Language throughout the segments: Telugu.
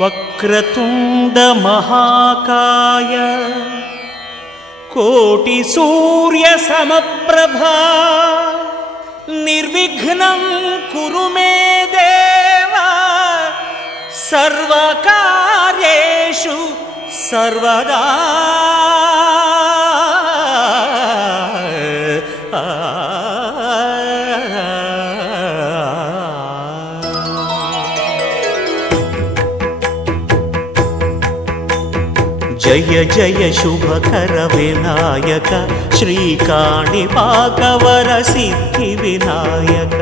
వక్రతుండ మహాకాయ కోటి సూర్య సమప్రభా నిర్విఘ్నం కురు మే దేవా సర్వకార్యేషు సర్వదా. జయ జయ శుభకర వినాయక శ్రీకాణిపాకవర సిద్ధి వినాయక.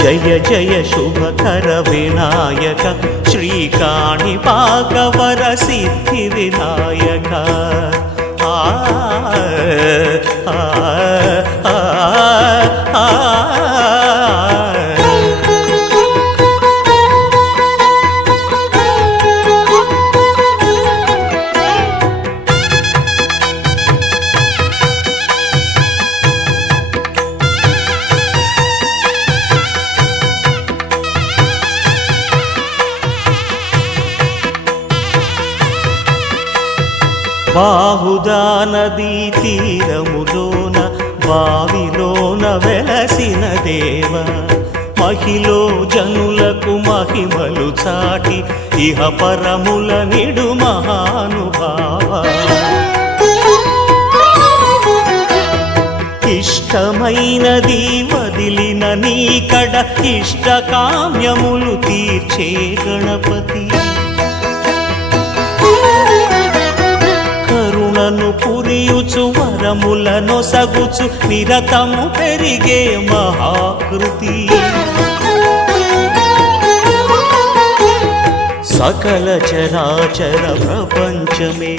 జయ జయ శుభకర వినాయక శ్రీకాణిపాకవర సిద్ధి వినాయక. ఆ ఆ ఆ ఆ బాహుదా నదీ తీరములోన బావిలోన వెలసిన దేవ మహిలో జనులకు మహిమలు చాటి ఇహ పరముల నిడు మహానుభావ. ఇష్టమైనది వదిలిన నీకడ ఇష్ట కామ్యములు తీర్చే గణపతి. కరుణను పురియుచు వరములను సగుచు నిరతము పెరిగే మహాకృతి. సకల చరాచర ప్రపంచమే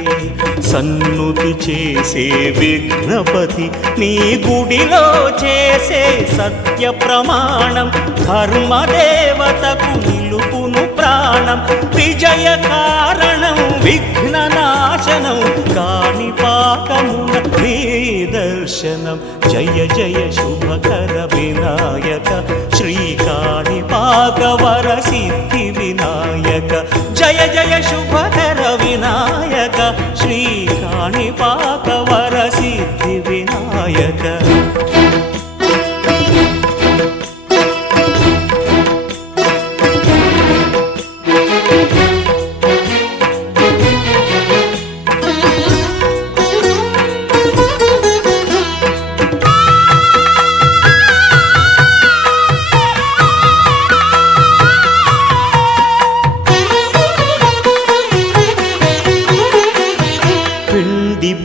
సన్నుతి చేసే విఘ్నపతి. నీ గుడిలో చేసే సత్య ప్రమాణం ధర్మదేవతకు నిలుపును ప్రాణం. విజయ కారణం విఘ్న నాశనం కాణిపాకమున నీ దర్శనం. జయ జయ శుభకర వినాయక శ్రీకాణిపాకవర సిద్ధి వినాయక. జయ జయ శుభకర వినాయక శ్రీకాణిపాకవర సిద్ధి వినాయక.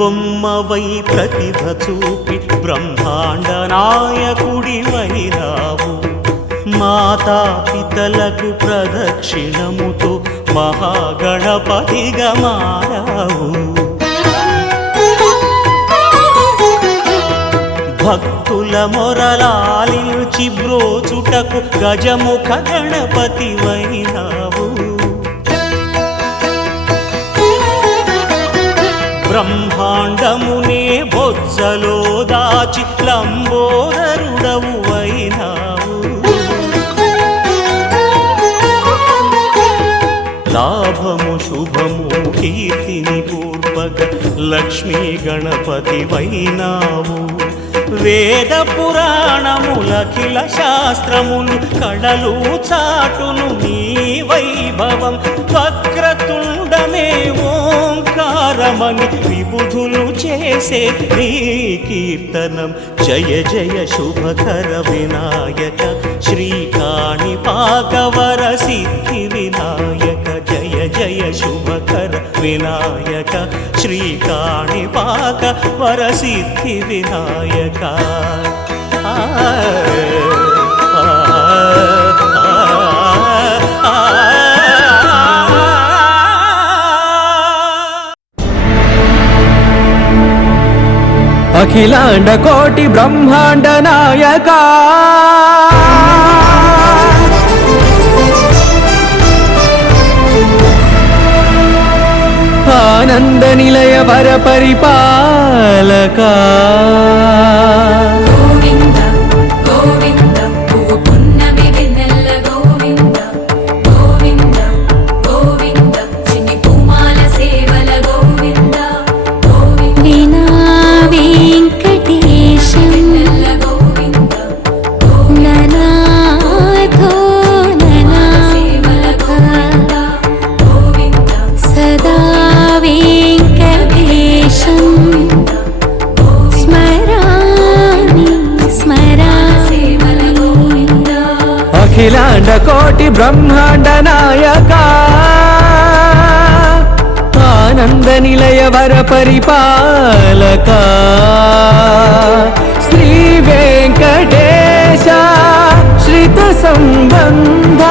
బొమ్మవై ప్రతిభ చూపి బ్రహ్మాండ నాయకుడి వైరావు. మాతా పితలకు ప్రదక్షిణముతో మహాగణపతిగా మారావు. భక్తుల మొరలాలించి బ్రోచుటకు గజముఖ గణపతి వైరావు. బ్రహ్మాండమునే బొజ్జలో దాచి లంబోదరుడవు అయినావు. లాభము శుభము కీర్తిని పూర్వక లక్ష్మీ గణపతి వైనావు. వేద పురాణములఖిల శాస్త్రములు కళలు చాటును నీ వైభవం. వక్రతుండమే ఓంకారమని విబుధులు చేసే నీ కీర్తనం. జయ జయ శుభకర వినాయక శ్రీకాణిపాకవర సిద్ధి వినాయక. జయ జయ శుభకర వినాయక శ్రీకాణిపాకవర సిద్ధి వినాయక. అఖిలాండ కోటి బ్రహ్మాండ నాయక ఆనంద నిలయ వర పరిపాలక గోవింద గోవింద పున్నమి వెన్నెల గోవింద. అఖిలాండ కోటి బ్రహ్మాండ నాయక ఆనంద నిలయ వర పరిపాలక శ్రీ వెంకటేశ శ్రిత సంబంధ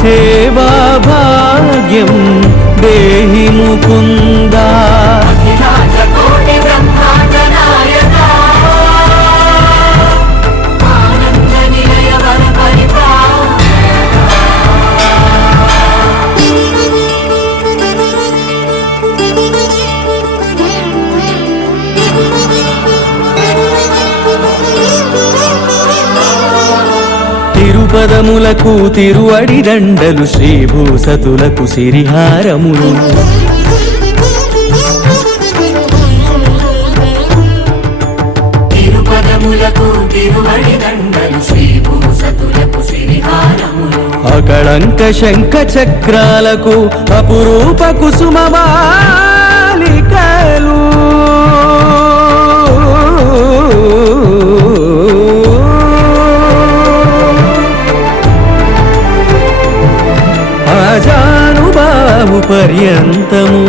సేవా భాగ్యం దేహి ముకుంద తిరుపదములకు తిరువడి దండలు శ్రీభూసతులకు సిరిహారములు తిరుపదములకు తిరువడి దండలు శ్రీభూసతులకు సిరిహారములు అకళంక శంఖ చక్రాలకు అపురూప కుసుమమాలికలు ఆజానుబాహు పర్యంతము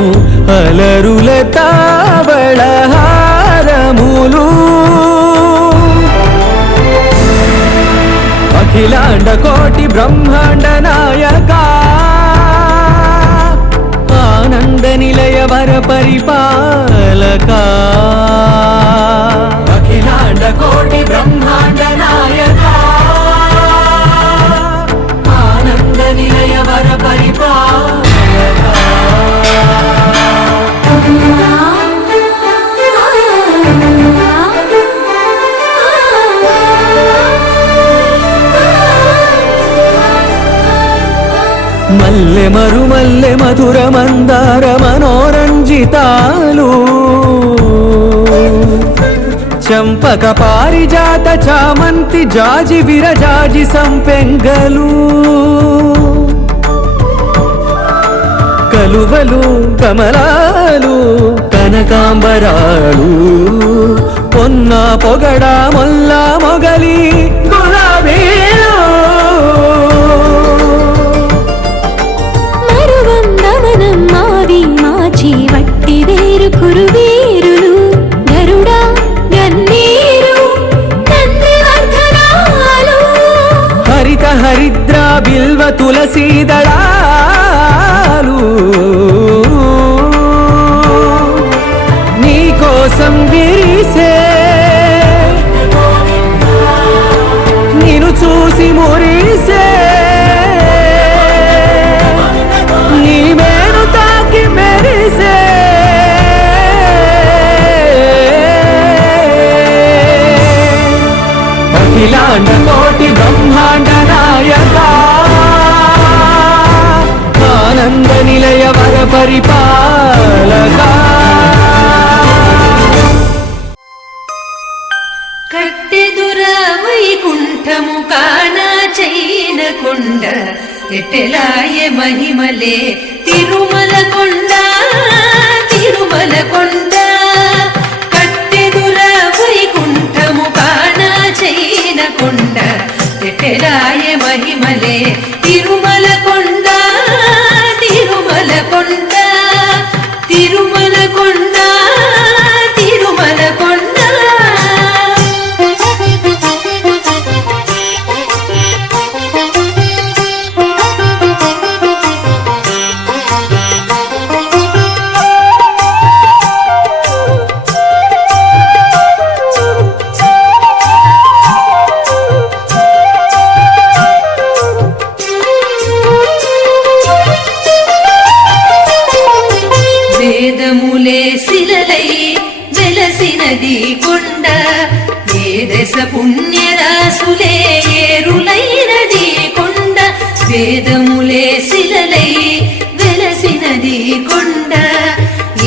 అలరుల తావళహారములు అఖిలాండ కోటి బ్రహ్మాండ నాయక ఆనంద నిలయ వర పరిపాలక అఖిలాండ కోటి బ్రహ్మాండ నాయక ఆనంద నిలయ వర పరిపాలక మల్లె మరుమల్లె మధుర మందార మనోరంజితాలు చంపక పారిజాత చామంతి జాజి విరజాజి సంపెంగలు కలువలు కమలాలు కనకాంబరాలు పొన్న పొగడ మొల్ల మొగలి గులాబీలు వట్టి వేరు కురువీరులు గరుడ గన్నీరు నందివర్ధనాలు హరిత హరిద్ర బిల్వ తులసీదళాలు నీ కోసం విరిసే నిన్ను చూసి మురిసే నీ మేను తాకి మెరిసే అఖిలాండ కోటి బ్రహ్మాండ నాయక ఆనంద నిలయ వర పరిపాలక కట్టెదుర వైకుంఠము కానా చైన కొండ ఎట్టెలాయ మహిమలే తిరుమల కొండ తిరుమల కొండ కట్టెదుర వైకుంఠము కానా చైన కొండ ఎట్టెలాయ మహిమలే తిరుమల కొండ తిరుమల కొండ తిరుమల కొండ తిరుమల కొండ వేదములే శిలలై వెలసినది కొండ ఏ దశ పుణ్యరాసులే ఏరులైనది కొండ వేదములే శిలలై వెలసినది కొండ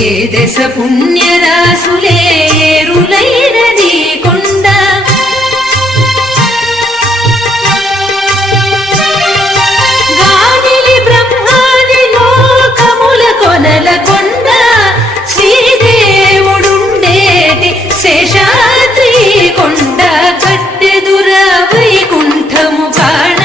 ఏ దశ పుణ్యరాసులే ఏరులైనది కొండ గాదిలి బ్రహ్మాది లోకముల కొనల కొండ శ్రీదేవుడుండేటి శేషాద్రి కొండ కట్టెదుర వైకుంఠము కాణ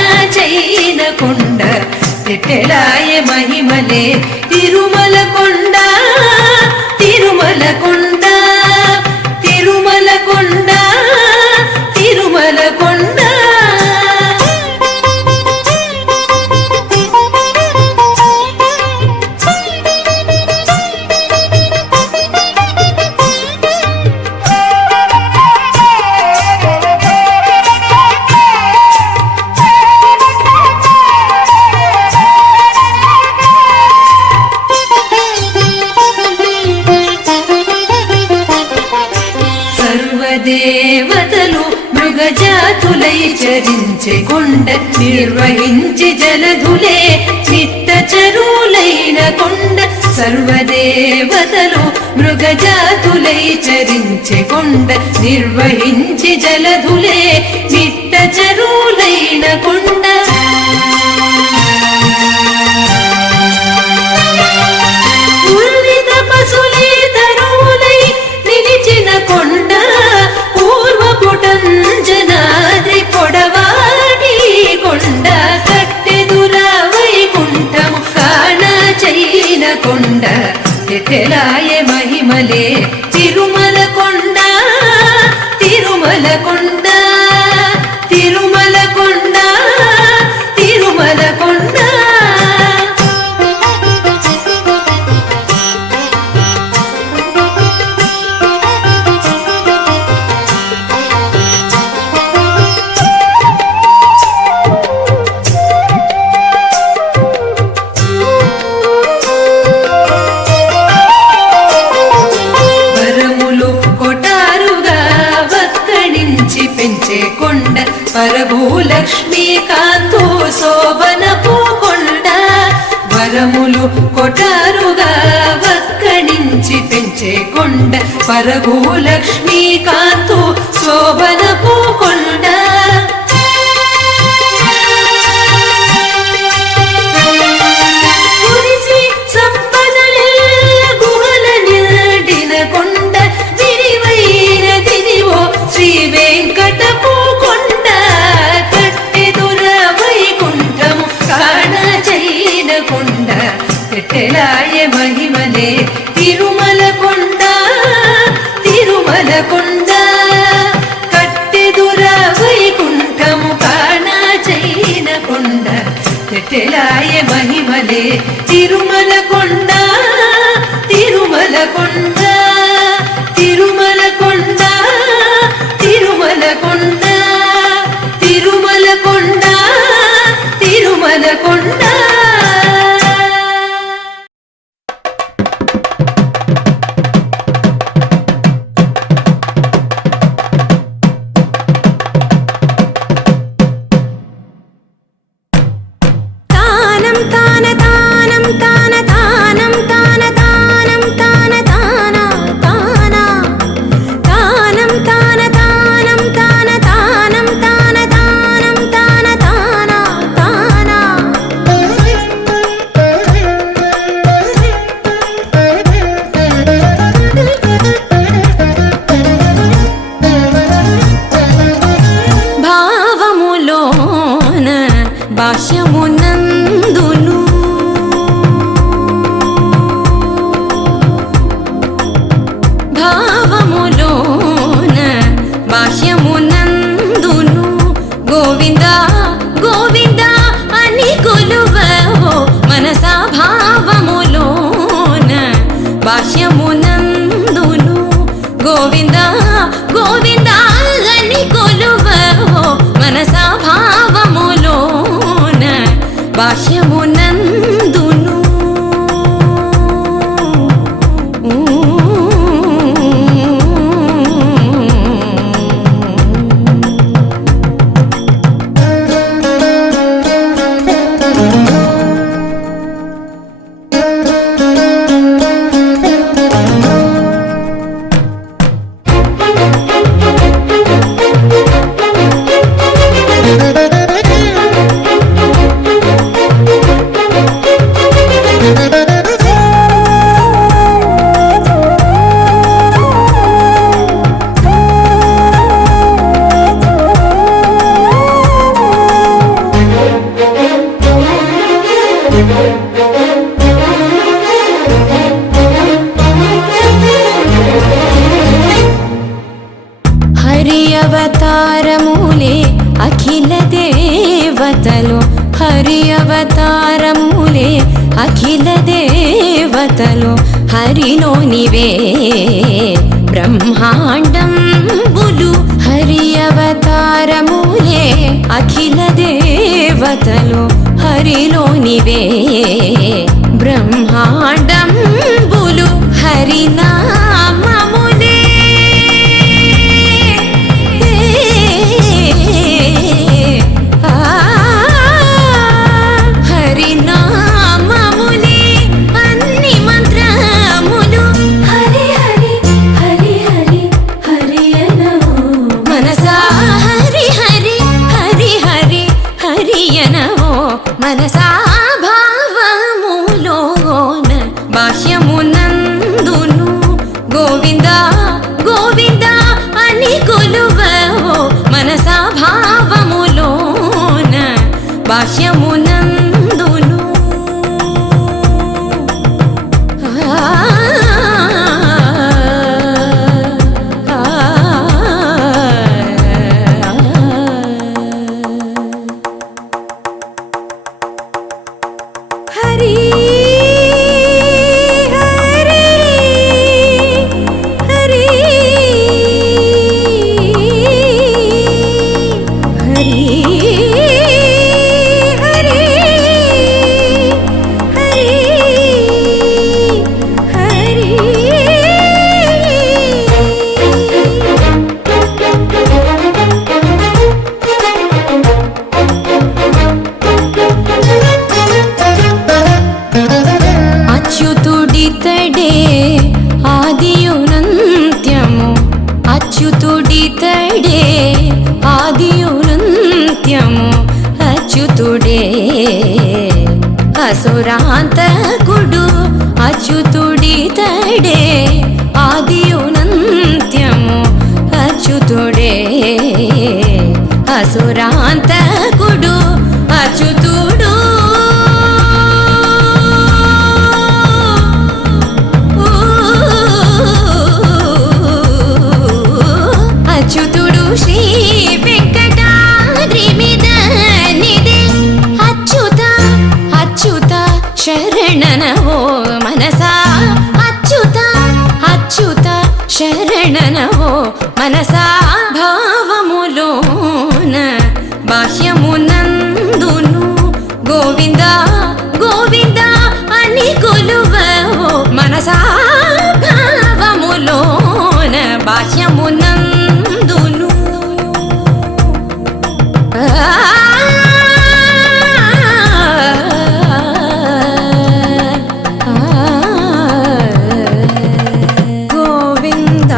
మృగజాతులై చరించే కొండ నిర్వహించి జలధులే నిట్ట చరువులైన కొండ సర్వదేవతలు మృగజాతులై చరించే కొండ నిర్వహించి జలధులే నిట్ట చరువులైన కొండ పశులే తరువులై నిలిచిన కొండ పూర్వపుటంజనాద్రి పొడవాడి కొండ కట్టెదుర వైకుంఠము కాణ చైన కొండ తెలాయ మహిమలే తిరుమల కొండ తిరుమల కొండ తిరుమల కొండ తిరుమల కొండ పరభూలక్ష్మీకాంతో శోభనపు కొండ వరములు కొటారుగా వక్కడించి పెంచే కొండ పరభూలక్ష్మీకాంతో శోభనపు కొండ కురిసి సంపదలెల్ల గుహల నిండిన కొండ విరివైన దిదివో శ్రీ వెంకటపు కొండ కొండ పెట్టెలాయ మహిమలే తిరుమల కొండ తిరుమల కొండ కట్టెదుర వైకుంఠము కాణ చైన కొండ పెట్టెలాయ మహిమలే తిరుమల కొండ తిరుమల కొండ తిరుమల కొండ తిరుమల కొండ తిరుమల కొండ తిరుమల కొండ భాష్యమునందును అవతారములే అఖిల దేవతలు హరి అవతారములే అఖిల దేవతలు హరిలోనివే బ్రహ్మాండంబులు హరి అవతారములే అఖిల దేవతలు హరిలోనివే బ్రహ్మాండంబులు హరినామములే మనసా భావములోన బాహ్యమునందును గోవింద గోవింద అని కొలువవో మనసా భావములోన బాహ్యమునందును అచ్యుతుడితడే ఆదియునంత్యము అచ్యుతుడితడే ఆదియునంత్యము అచ్యుతుడే అసురాంతకుడు అచ్యుతుడితడే ఆదియునంత్యము అచ్యుతుడే అసురాంతకుడు అచ్యుతుడు అచ్యుతుడు శ్రీ వెంకటాద్రి మీద నిదే అచ్యుత అచ్యుత శరణనవో మనసా అచ్యుత అచ్యుత శరణనవో మనసా భావములోన బాహ్యమునందును గోవింద గోవింద అని కొలువవో మనసా భావములోన బాహ్యమునందును గోవింద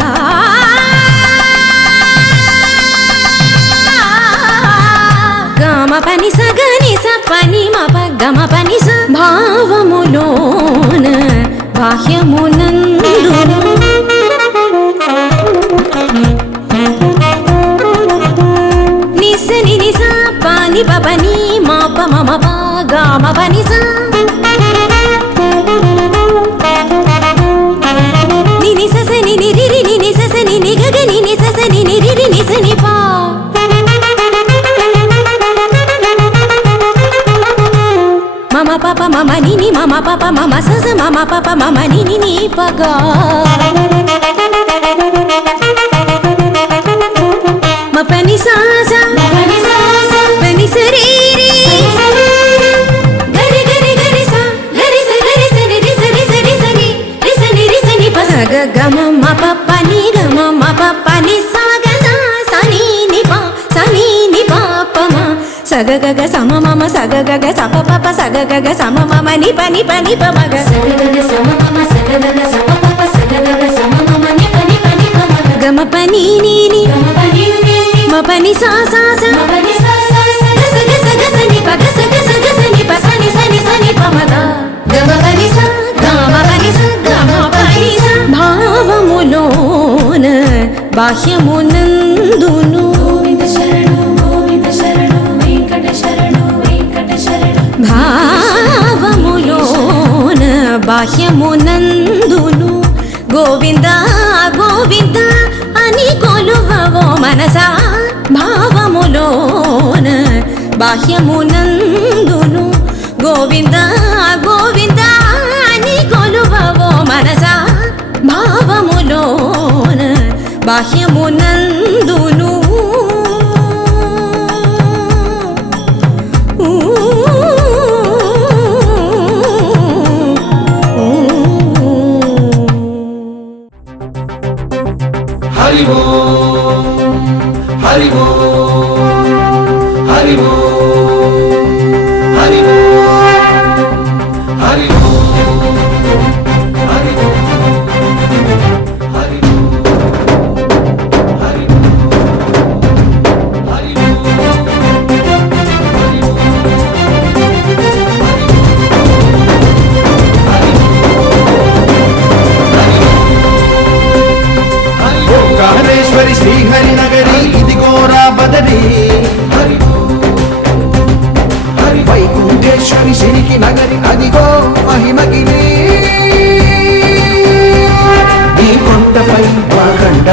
గమ పని సగని స పని మప గమ పని స భావములోన బాహ్యమునందును నిసని నిస పాని పని మాప మమ పా గమ పని స నిని సస నిని రిరి నిని సస నిని గగ నిని సస నిని రిరి నిసని పా మమ పాప మమ నిని మమ పాప మమ సస మమ పాప మమ నిని నీ పగా మ పని సాస పని సరి గరి గరి గరి స గరి స గరి స రి స రి స రి స ని రి స ని రి స ని ప స గ గ మ మ ప ప ని గ మ మ ప ప ని స గ స స ని ని ప స ని ని ప ప మ స గ గ గ స మ మ మ స గ గ గ స ప ప ప స గ గ గ స మ మ మ ని ప ని ప ని ప మ గ స గ గ గ స మ మ మ స గ గ గ స ప ప ప స గ గ గ స మ మ మ ని ప ని ప ని ప మ గ గ మ ప ని ని ని మ ప ని స స స మ ప ని స స స గ స గ స ని ప గ స గ స గ స ని ప స ని స ని స ని ప మ గ గ మ ప ని స గ మ ప ని స గ మ ప ని స భావములోన బాహ్యమునందును గోవింద శరణు వెంకట శరణు భావములోన బాహ్యమునందును గోవింద గోవింద అని కొలువవో మనసా భావములోన బాహ్యమునందును గోవింద గోవింద అని కొలువవో మనసా భావములోన బాహ్యమునందును హరి ఓం హరి ఓం హరి ఓం హరి ఓం హరి ఓం హరి ఓం హరి ఓం హరి ఓం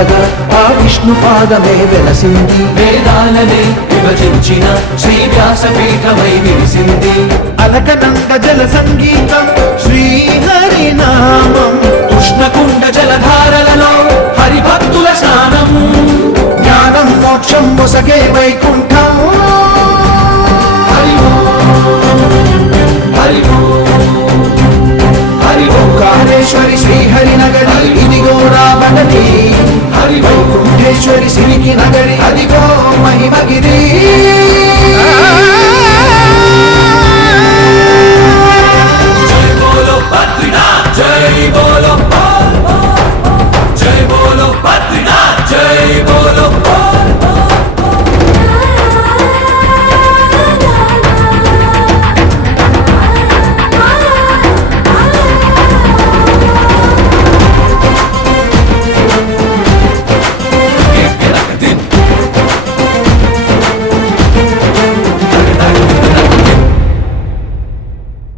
కండగా ఆ విష్ణు పాదమే వెలసింది. వేదాలనే విభజించిన శ్రీ వ్యాసపీఠమై విరిసింది. అలకనంద జల సంగీతం శ్రీహరి నామం, ఉష్ణకుండ జలధారలలో హరిభక్తుల స్నానం, జ్ఞానం మోక్షం మొసగే వైకుంఠం. హరి హరి హరి ఓంకారేశ్వరి శ్రీహరి నగరి ఇదిగో రాబడని. హరి వైకుంఠేశ్వరి సిరికి నగరి అదిగో మహిమగిరి. జై బోలో బద్రీనాథ్ జై బోలో, జై బోలో బద్రీనాథ్ జై బోలో.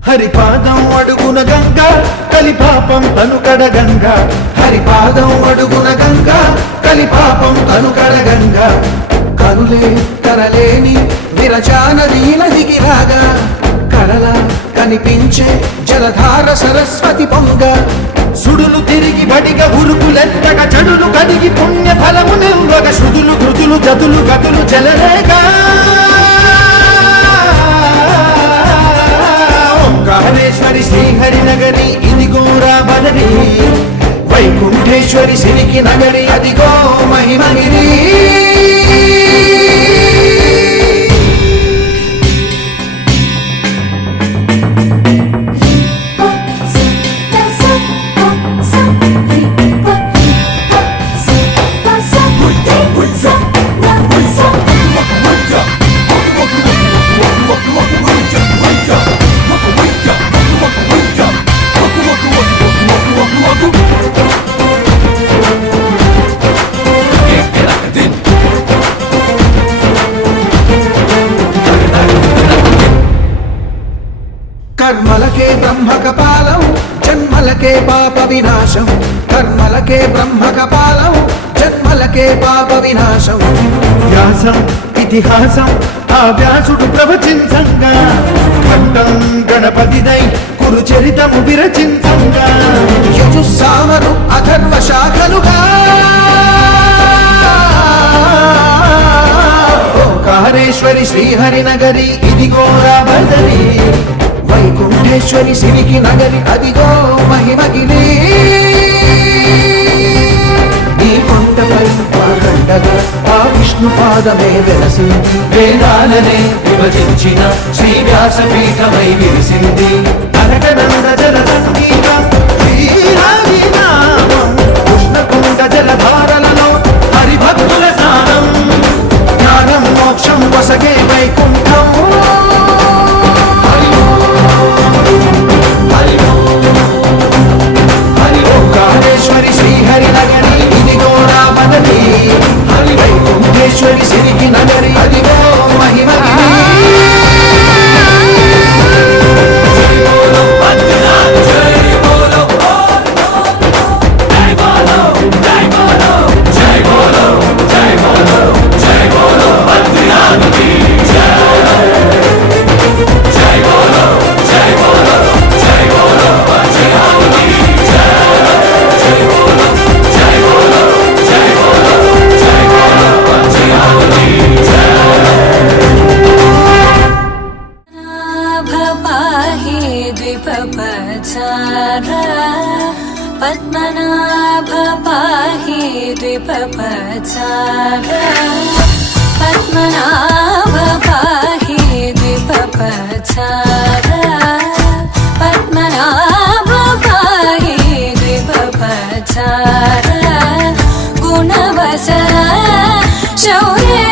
హరిపాదం అడుగున గంగా కలిపాపం తనుకడ గంగా. హరిపాదం అడుగున గంగా కలిపాపం తనుకడ గంగా. కనులే కరలేని విరచానదీల దిగిరాగా, కళల కనిపించే జలధార సరస్వతి పొంగ. సుడులు తిరిగి బడిగా ఉరుకులెత్తగా చెడులు కడిగి పుణ్య ఫలము నిల్వగ. శృతులు కృతులు జతులు గతులు జలరేగా. ఓంకారేశ్వరి శ్రీహరి నగరి ఇదిగో రాబడని. వైకుంఠేశ్వరి సిరికి నగరి అదిగో మహిమగిరి. కర్మలకే బ్రహ్మ కపాలం జన్మలకే పాప వినాశం. కర్మలకే బ్రహ్మ కపాలం జన్మలకే పాప వినాశం. వ్యాసం ఇతిహాసం ఆ వ్యాసుడు ప్రవచించంగా, ఖండం గణపతిదై కురు చరితము విరచించంగా. యజుస్సామరు అథర్వ శాఖలుగా. ఓంకారేశ్వరి శ్రీహరి నగరి ఇదిగో రాబడని. వైకుంఠేశ్వరి సిరికి నగరి అదిగో మహిమగిరి. ఈ కొండపై కండగా ఆ విష్ణు పాదమే వెలసింది. వేదాలనే విభజించిన శ్రీ వ్యాసపీఠమై విరిసింది. అలకనంద జల సంగీతం శ్రీహరి నామం, ఉష్ణకుండ జలధారలలో హరిభక్తుల స్నానం, జ్ఞానం మోక్షం వసగే వైకుంఠం. ఓంకారేశ్వరి శ్రీహరి నగరి ఇదిగో రాబడని. హరి వైకుంఠేశ్వరి సిరికి నగరి అదిగో మహిమగిరి. జై బోలో బద్రీనాథ్ జై బోలో, జై బోలో జై బోలో, జై బోలో జై బోలో, జై బోలో బద్రీనాథ్ కి జై. జై బోలో జై బోలో, జై బోలో బద్రీనాథ్ కి జై. జై బోలో జై బోలో, జై బోలో జై బోలో బద్రీనాథ్ కి జై. పాహి ద్విపపచార పద్మనాభ పాహి ద్విపపచార పద్మనాభ పాహి ద్విపపచార పద్మనాభ పాహి ద్విపపచార గుణవసర శౌర్యే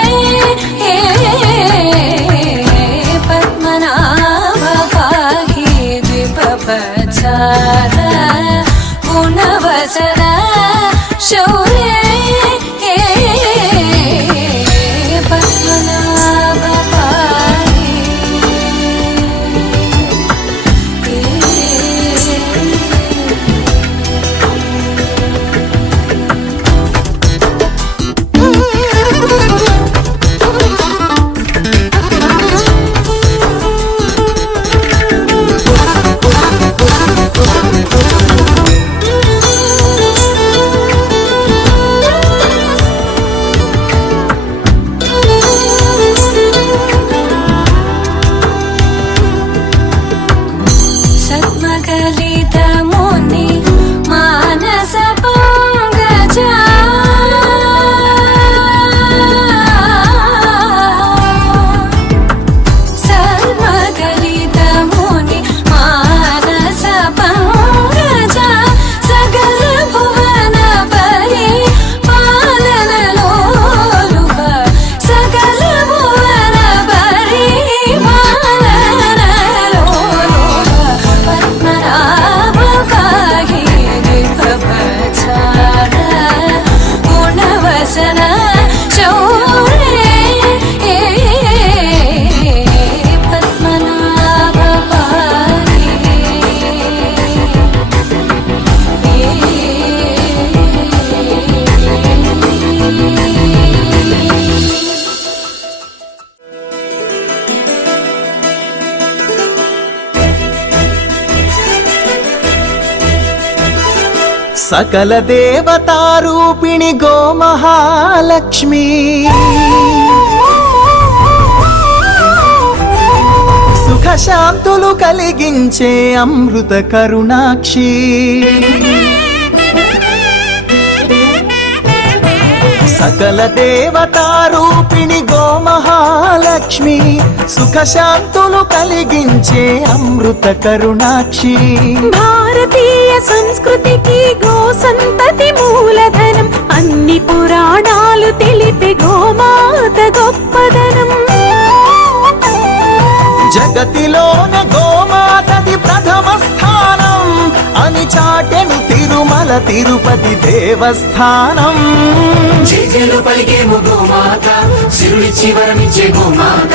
పద్మనాభ పాహి ద్విపపచార గుణవసర శౌర్యే సకల దేవతారూపిణి గోమహాలక్ష్మి సుఖ శాంతులు కలిగించే అమృత కరుణాక్షి సకల దేవతారూపిణి గోమహాలక్ష్మి సుఖ శాంతులు కలిగించే అమృత కరుణాక్షి భారతీయ సంస్కృతికి గో సంతతి మూలధనం అన్ని పురాణాలు తెలిపే గోమాత గొప్పదనం జగతిలోన గోమాతది ప్రథమ స్థానం అని చాటెను తిరుమల తిరుపతి దేవస్థానం జేజేలు పలికేము గోమాత సిరులిచ్చి వరమిచ్చే గోమాత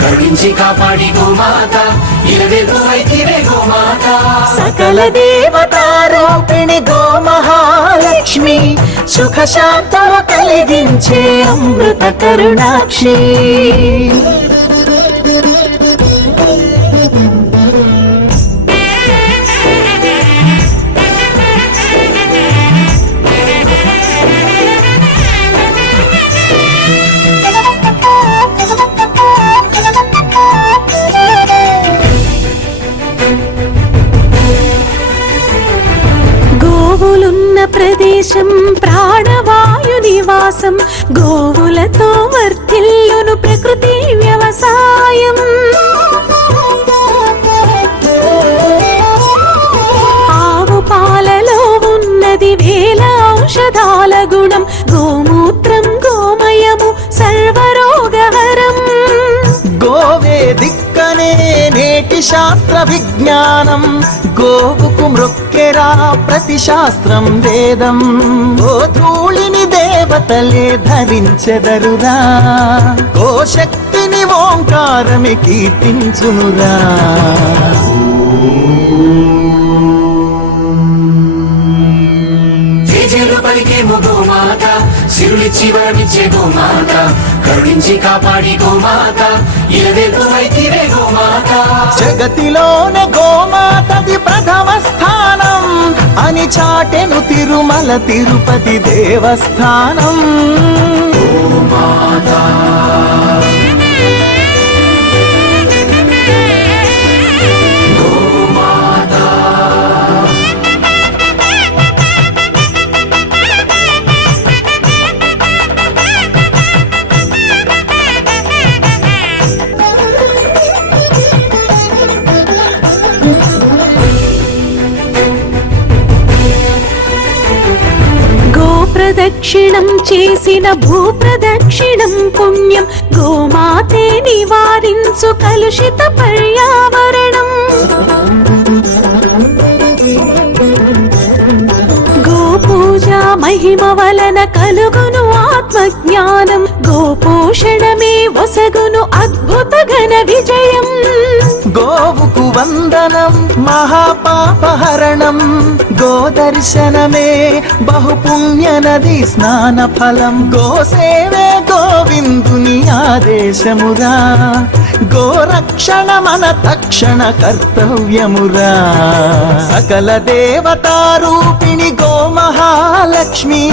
కరుణించి కాపాడి గోమాత ఇలవెల్పు వైతివే గోమాత సకల దేవతారూపిణి గోమహాలక్ష్మి సుఖ శాంతము కలిగించే అమృత కరుణాక్షి గోవులున్న ప్రదేశం ప్రాణవాయు నివాసం గోవులతో వర్ధిల్లును ప్రకృతి వ్యవసాయం ఆవు పాలలో ఉన్నది వేల ఔషధాల గుణం గోమూత్రం గోమయము సర్వరోగహరం గోవే దిక్కనే నేటి శాస్త్ర విజ్ఞానం గోవుకు మృక్కెరా ప్రతి శాస్త్రం వేదం గోధూళిని దేవతలే ధరించెదరురా గోశక్తిని ఓంకారమి కీర్తించునురా జేజేలు పలికేము గోమాత సిరులిచ్చి వరమిచ్చే గోమాత కరుణించి కాపాడి గోమాత ఇలవెల్పు వైతివే గోమాత జగతిలోన గోమాతది ప్రథమ స్థానం అని చాటెను తిరుమల తిరుపతి దేవస్థానం ప్రదక్షిణం చేసిన భూప్రదక్షిణం పుణ్యం గోమాతే నివారించు కలుషిత పర్యావరణం గోపూజ మహిమ వలన కలుగును ఆత్మజ్ఞానం గోపోషణమే వసగును అద్భుత ఘన విజయం గోవుకు వందనం మహాపాపహరణం గోదర్శనమే బహుపుణ్య నది స్నాన ఫలం గోసేవే గోవిందుని ఆదేశమురా గోరక్షణ మన తక్షణ కర్తవ్యమురా సకల దేవతారూపిణి గోమహాలక్ష్మి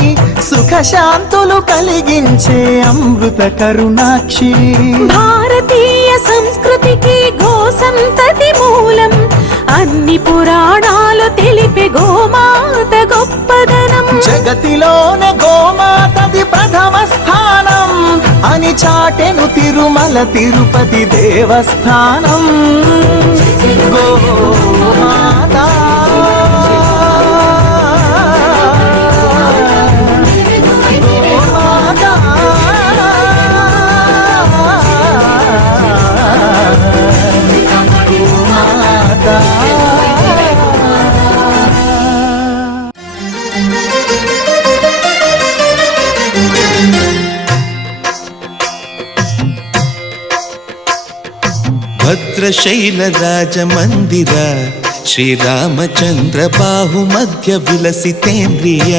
సుఖ శాంతులు కలిగించే అమృత కరుణాక్షి భారతీయ సంస్కృతికి గో సంతతి మూలం అన్ని పురాణాలు తెలిపే గోమాత గొప్పదనం జగతిలోన గోమాతది ప్రథమ స్థానం అని చాటెను తిరుమల తిరుపతి దేవస్థానం గోమాత భద్రశైల రాజమందిర శ్రీరామచంద్ర బాహుమధ్య విలసితేంద్రియ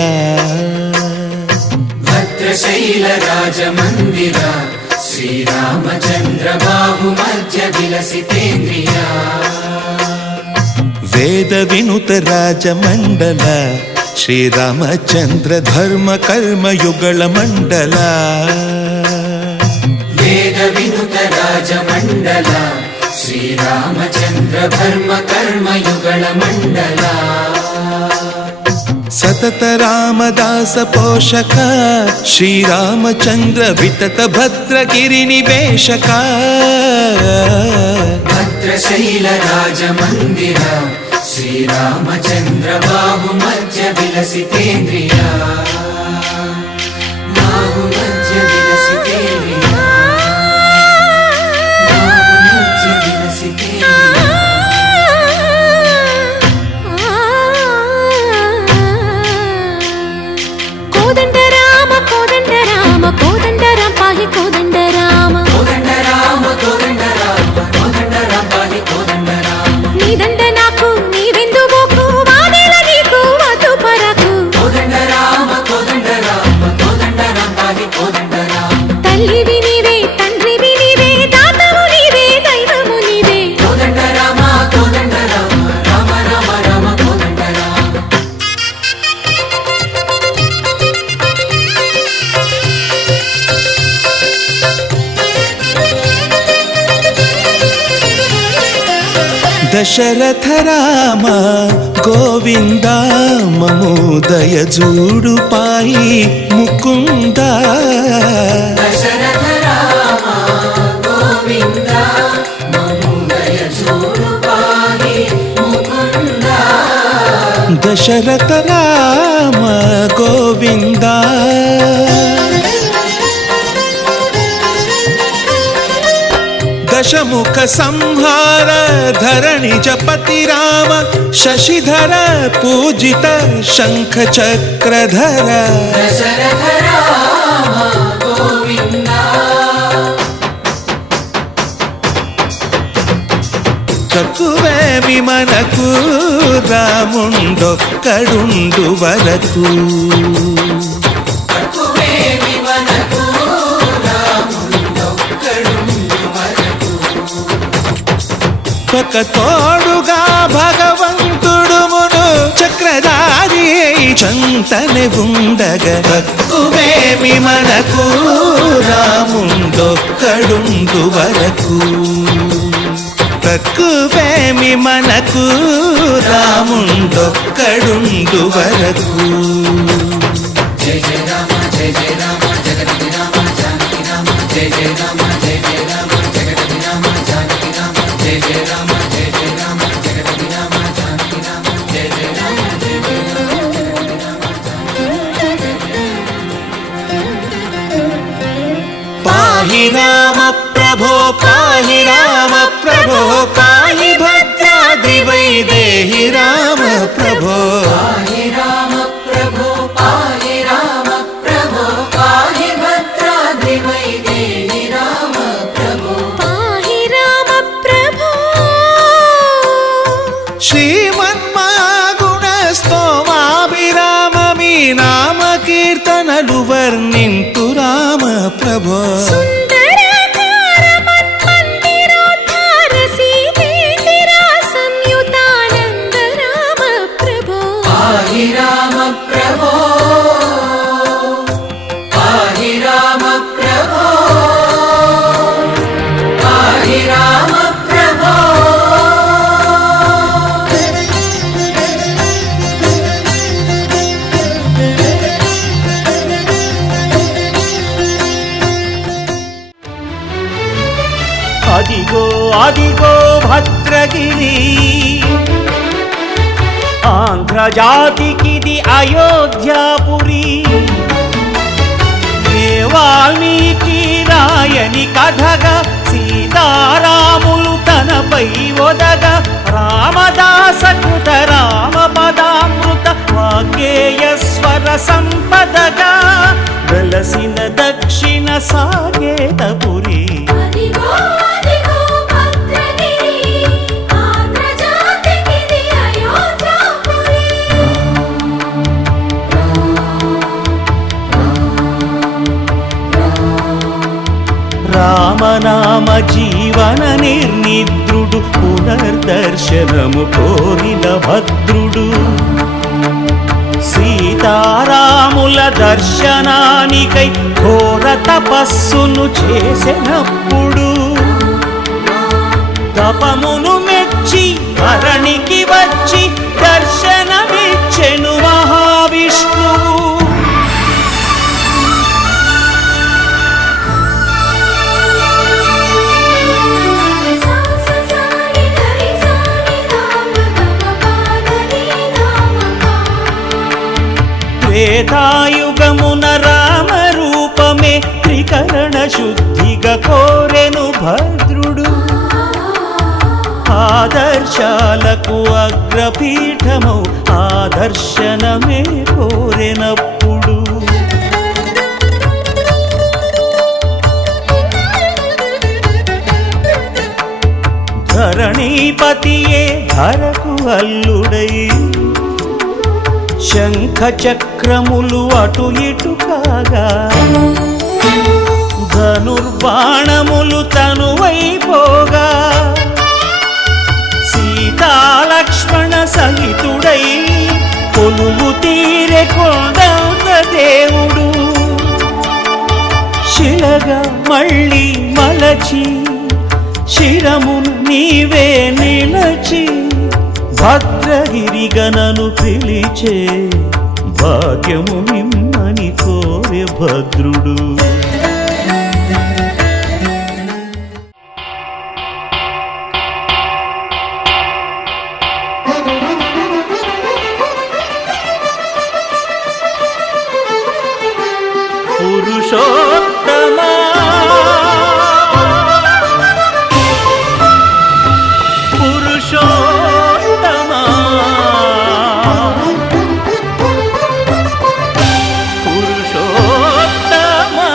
భద్రశైల రాజమందిర శ్రీరామచంద్ర బాహుమధ్య విలసితేంద్రియ వేద వినుత రాజమండల ಶ್ರೀರಾಮಚಂದ್ರ ಧರ್ಮ ಕರ್ಮಯುಗಳ ಮಂಡಲ ವೇದ ವಿನುತ ರಾಜ ಮಂಡಲ ಶ್ರೀರಾಮಚಂದ್ರ ಧರ್ಮ ಕರ್ಮಯುಗಳ ಮಂಡಲ ಸತತ ರಾಮದಾಸ ಪೋಷಕ ಶ್ರೀರಾಮಚಂದ್ರ ವಿತತ ಭದ್ರಗಿರಿ ನಿವೇಶಕ ಭದ್ರಶೈಲ ರಾಜ ಮಂದಿರ ಶ್ರೀರಾಮಚಂದ್ರ ಬಾಹು ಮಧ್ಯ ವಿಲಸಿತೇಂದ್ರಿಯ ಬಾಹು ಮಧ್ಯ ವಿಲಸಿತೇಂದ್ರಿಯ ಬಾಹು ಮಧ್ಯ ವಿಲಸಿತೇಂದ್ರಿಯ కోదండ రామ కోదండ రామ కోదండ రామ పాహి కోదండ రామ కోదండ రామ కోదండ రామ కోదండ రామ పాహి కోదండ రామ నీదండ నాకు నీవెందు బోకు వాదేల నీకు వద్దు పరకు కోదండ రామ కోదండ రామ కోదండ రామ పాహి కోదండ రామ తల్లివి నీవే తండ్రివి నీవే దాతవు నీవే దైవము నీవే కోదండ రామ కోదండ రామ రామ రామ రామ కోదండ రామ దశరథ రామ గోవింద మమోదయ జూడు పాయి ముకుంద దశరథ రామ గోవింద మమోదయ జూడు పాహి ముకుంద దశరథ రామ గోవింద దశముఖ సంహార ధరణి జపతి రామ శశిధర పూజిత శంఖ చక్రధర దశరథ రామ గోవింద తక్కువేమి మనకు రాముండొక్కడుండు వరకు తక్కువేమి మనకు రాముండొక్కడుండు వరకు ఒక తోడుగా భగవంతుడు మును చక్రధారి చంతనే ఉండగ తక్కువేమి మనకు రాముండొక్కడుండు వరకు తక్కువేమి మనకు రాముండొక్కడుండు వరకు జయ జయ రామ జయ జయ రామ జగతి రామ జానకి రామ జయ జయ రామ జయ జయ రామ జగతి రామ జానకి రామ జయ జయ రామ జయ జయ రామ జగతి రామ జానకి రామ జయ జయ రామ జయ జయ రామ పాహి రామ ప్రభో పాహి రామ ప్రభో పాహి భద్రాద్రి వైదేహి రామ ప్రభో పాహి రామ ప్రభో పాహి రామ ప్రభో పాహి భద్రాద్రి వైదేహి రామ ప్రభో పాహి రామ ప్రభో శ్రీమన్మాగుణ స్తోమాభిరామ మీ నామ కీర్తనలు వర్ణింతు రామ ప్రభో సుందరాకార మన్మందిరోద్ధార సీతేందిర సంయుతానంద రామ ప్రభో పాహి రామ ప్రభో పాహి రామ ప్రభో పాహి రామ ప్రభో అదిగో అదిగో భద్రగిరి ఆంధ్రజాతికిది అయోధ్యాపురి ఏ వాల్మీకి రాయని కథగా సీతారాములు తనపై ఒదగ రామదాస కృత రామ పదామృత వాగ్గేయ స్వర సంపదగా వెలసిన దక్షిణ సాగేతపురి అదిగో అదిగో భద్రగిరి ఆంధ్రజాతికిది అయోధ్యాపురి రామనామ జీవన నిర్నిద్రుడు పునర్దర్శనము కోరిన భద్రుడు శ్రీ సీతారాముల దర్శనానికై ఘోర తపస్సును చేసినప్పుడు తపమును మెచ్చి ధరణికి వచ్చి దర్శనమిచ్చెను మహావిష్ణువు. త్రేతాయుగమున రామరూపమే త్రికరణ శుద్ధిగా కోరెను భద్రుడు. ఆదర్శాలకు అగ్రపీఠమౌ ఆదర్శనమే కోరెనప్పుడు ధరణీపతియే ధరకు అల్లుడై శంఖ చక్రములు అటు ఇటు కాగా ధనుర్బాణములు తనువైపోగా సీతాలక్ష్మణ సహితుడై కొలువు తీరె కొండంత దేవుడు శిలగా మళ్ళీ మలచి శిరమును నీవే నిలచి భద్రగిరిగనను పిలిచే భాగ్యము నిమ్మని కోరె భద్రుడు. పురుషోత్తమా పురుషోత్తమా పురుషోత్తమా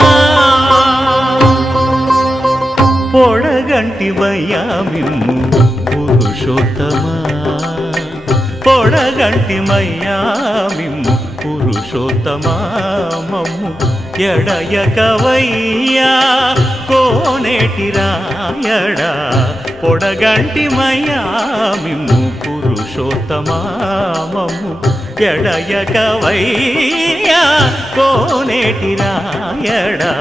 పొడగంటివయ్యా మిమ్ము పురుషోత్తమా పొడగంటిమయ్యా మిమ్ము పురుషోత్తమా మమ్ము ఎడయకవయ్యా కోనేటి రాయడా పొడగంటిమయ్యా మిమ్ము పురుషోత్తమా మమ్ము ఎడయకవయ్యా కోనేటి రాయడా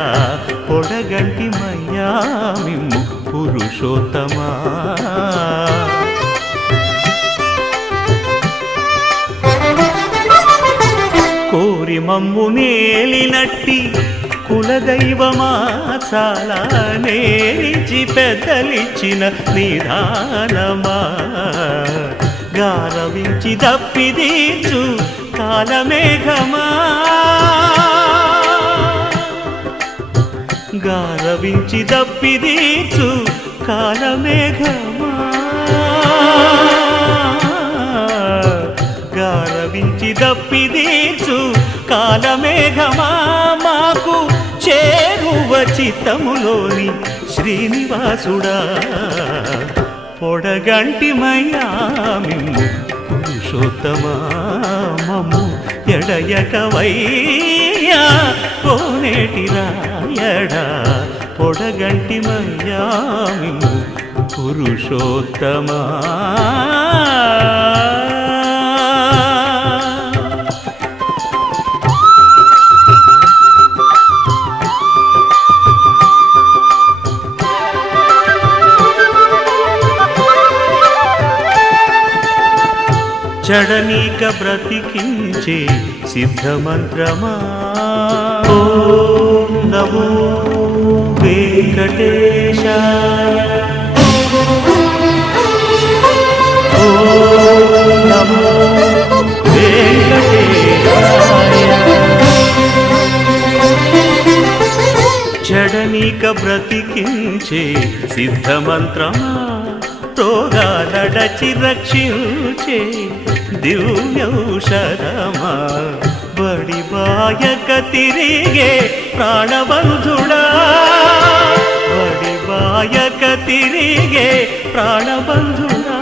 పొడగంటిమయ్యా మిమ్ము పురుషోత్తమా. కోరి మమ్ము నేలినట్టి కులదైవమా చాలా నేరిచి పెద్దలిచ్చిన నిదానమా గారవించి దప్పిదీర్చు కాలమేఘమా గారవించి దప్పిదీర్చు కాలమేఘమా గారవించి దప్పిదీర్చు కాలమేఘమా మాకు చేరువ చిత్తములోని శ్రీనివాసుడా పొడగంటిమయ్యా మిమ్ము పురుషోత్తమా మమ్ము ఎడయకవయ్యా కోనేటి రాయడా పొడగంటిమయ్యా మిమ్ము పురుషోత్తమా. చడనీక బ్రతికించే సిద్ధమంత్రమా ఓం నమో వెంకటేశాయ ఓం నమో వెంకటేశాయ. చడనీక బ్రతికించే సిద్ధమంత్రమా రోగాలడచి రక్షించే దివ్యౌషధమా బడి బాయక తిరిగే ప్రాణబంధుడా బడి బాయక తిరిగే ప్రాణబంధుడా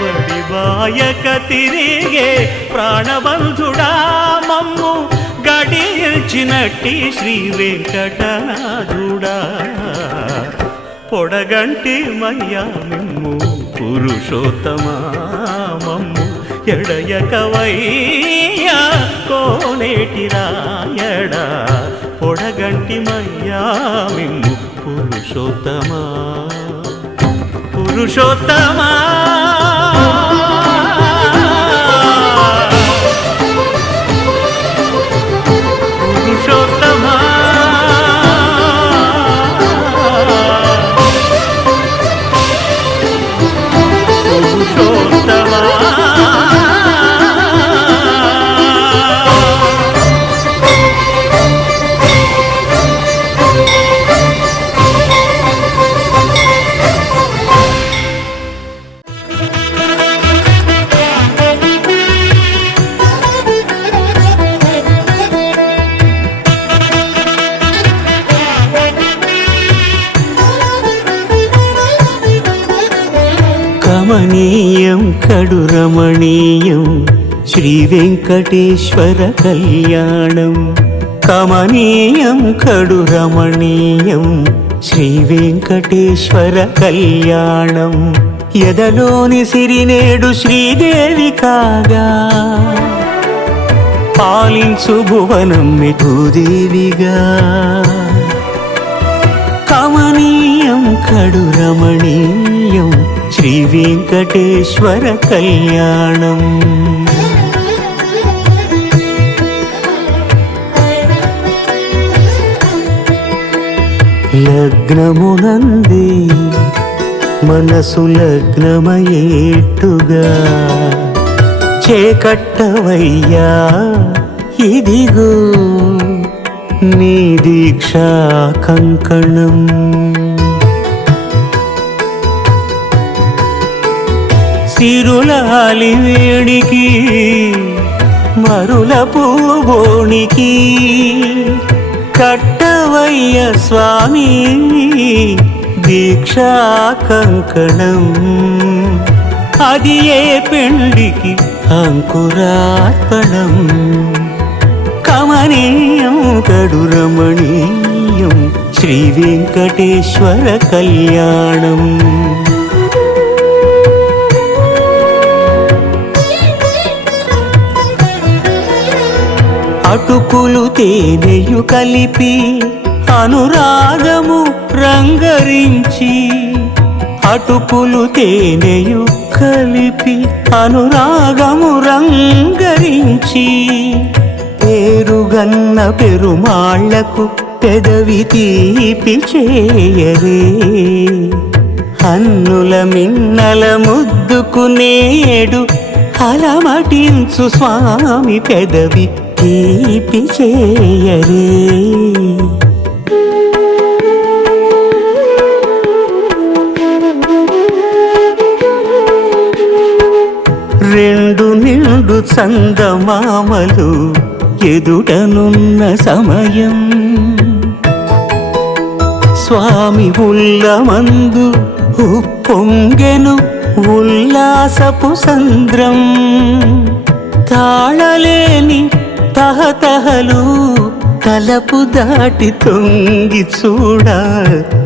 బడి బాయక తిరిగే ప్రాణబంధుడా మమ్ము గడిచినట్టి శ్రీ వెంకటనాథుడా పొడగంటి మయ్యా మిమ్ము పురుషోత్తమా మమ్ము ఎడయకవయ్యా కోనేటి రాయడా పొడగంటి మయ్యా మిమ్ము పురుషోత్తమా పురుషోత్తమా పురుషోత్తమా పురుషోత్తమా కమనీయం కడు రమణీయం శ్రీ వెంకటేశ్వర కళ్యాణం కమనీయం కడు రమణీయం శ్రీ వెంకటేశ్వర కళ్యాణం ఎదలోని సిరినేడు శ్రీదేవి కాగా పాలించు భువనం భూదేవిగా కమనీయం కడు రమణీయం శ్రీ వెంకటేశ్వర కళ్యాణం లగ్నమునందే మనసు లగ్నమయేట్టుగా చేకట్టవయ్యా ఇదిగో నీ దీక్షా కంకణం సిరులాలి వేడికి మరుల పూబోనికి కట్టవయ్య స్వామి దీక్షా కంకణం అది ఏ పెండికి అంకురార్పణం కమనీయం కడు రమణీయం శ్రీ వెంకటేశ్వర కళ్యాణం అటుకులు తేనెయు కలిపి అనురాగము రంగరించి అటుకులు తేనెయు కలిపి అనురాగము రంగరించి పేరుగన్న పెరుమాళ్లకు పెదవి తీపి చేయరే అన్నుల మిన్నల ముద్దుకు నేడు అలమటించు స్వామి పెదవి తీపి చేయరే రెండు నిండు చందమామలు ఎదుటనున్న సమయం స్వామి ఉల్లమందు ఉప్పొంగెను ఉల్లాసపు సంద్రం తాళలేని తహతహలు తలపు దాటి తొంగి చూడ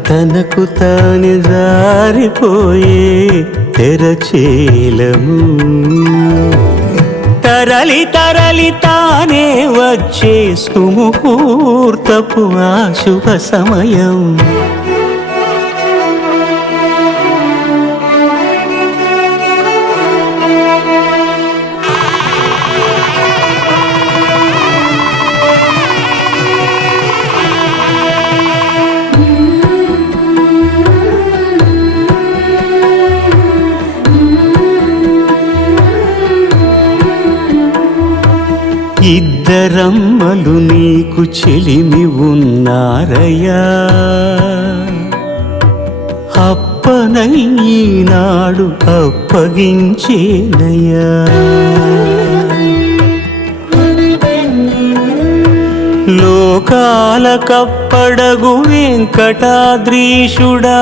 తనకు తాను జారిపోయే తెరచేలము తరలి తరలి తానే వచ్చే సుముహూర్తపు ఆ శుభ సమయం ఇద్దరమ్మలు నీకు చెలిమి ఉన్నారయ్యా అప్పనయ్యనాడు అప్పగించేనయ్యా లోకాల కప్పడగు వెంకటాద్రీషుడా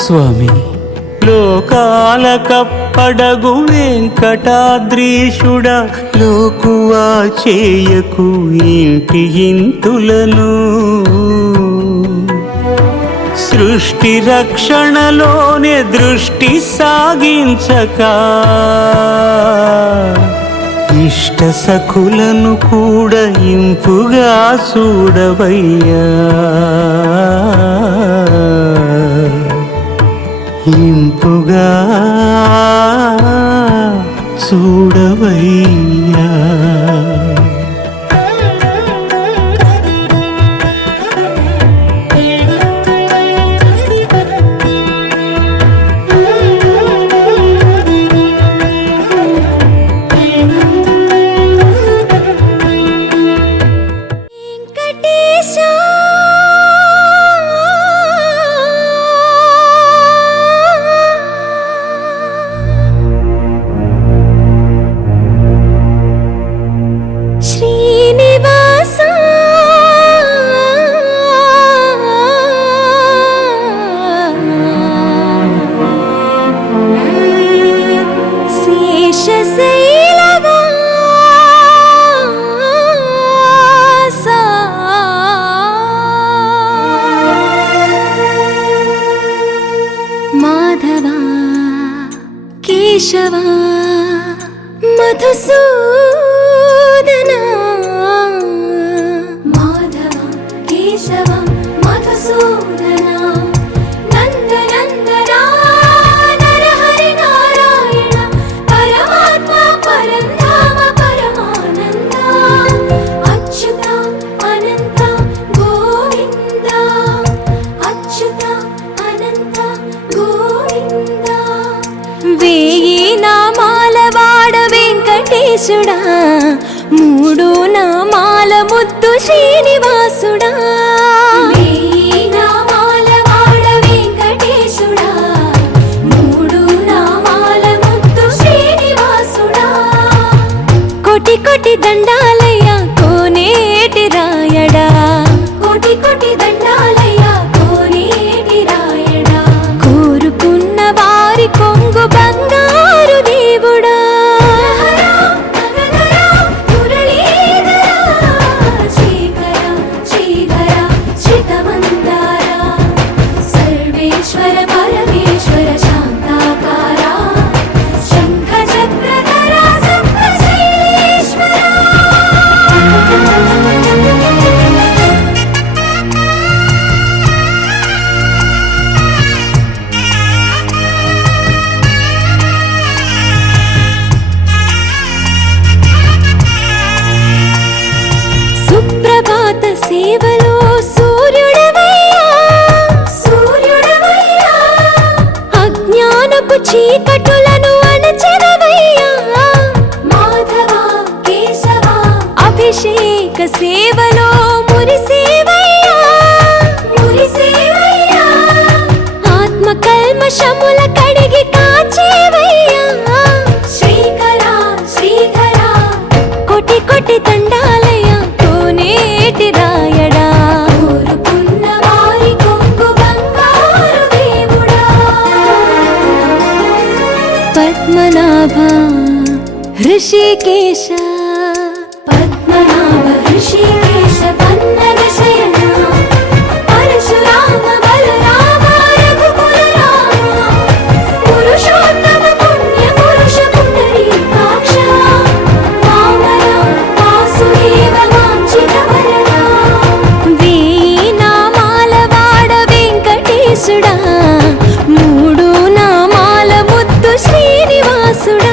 స్వామి లోకాల కప్పడగు వెంకటాద్రీషుడా లోకువా చేయకు ఇంటి ఇంతులను సృష్టి రక్షణలోనే దృష్టి సాగించక ఇష్ట సఖులను కూడా ఇంపుగా చూడవయ్యా, ఇంపుగా చూడవయ్యా. మాధవా కేశవా మధుసూదనా, మాధవ కేశవ మధుసూదనా, నందనందనా నరహరి నారాయణ పరమాత్మ పరంధామ పరమానంద, అచ్యుత అనంత గోవింద, అచ్యుత అనంత గోవింద. వేయి నామాల వాడ వెంకటేశుడా, మూడు నామాల ముద్దు శ్రీనివాసుడా. వేయి నామాల వాడ వెంకటేశుడా, మూడు నామాల ముద్దు శ్రీనివాసుడా. కోటి కోటి దండాలయ్యా కోనేటి రాయడా, కోటి కోటి దండాలయ్యా కోనేటి రాయడా. కోరుకున్న వారి కొంగు బంగారు దేవుడా. సర్వేశ్వర పరమేశ్వర శాంతాకారా, శంఖ చక్రధర సప్తశైలేశ్వర. సుప్రభాత సేవలో సూర్యుడవయ్యా, సూర్యుడవయ్యా. అజ్ఞానపు చీకటులను అణచెదవయ్యా, మాధవ కేశవ. అభిషేక సేవలో మురిసేవయ్యా, మురిసేవయ్యా. ఆత్మ కల్మషముల కడిగి కాచేవయ్యా, శ్రీకర శ్రీధర. కోటి కోటి దండాలయ్యా కోనేటి రాయడా. కోరుకున్న వారి కొంగు బంగారు దేవుడా. పద్మనాభ హృషికేశ, పద్మనాభ హృషికేశ పన్నగ శయన, పరశురామ బలరామ రఘుకుల రామ, పురుషోత్తమ పుణ్య పురుష పుండరీకాక్ష, వామన వాసుదేవ వాంఛిత వరదా. వేయి నామాల వాడ వెంకటేశుడా, మూడు నామాల ముద్దు శ్రీనివాసుడా.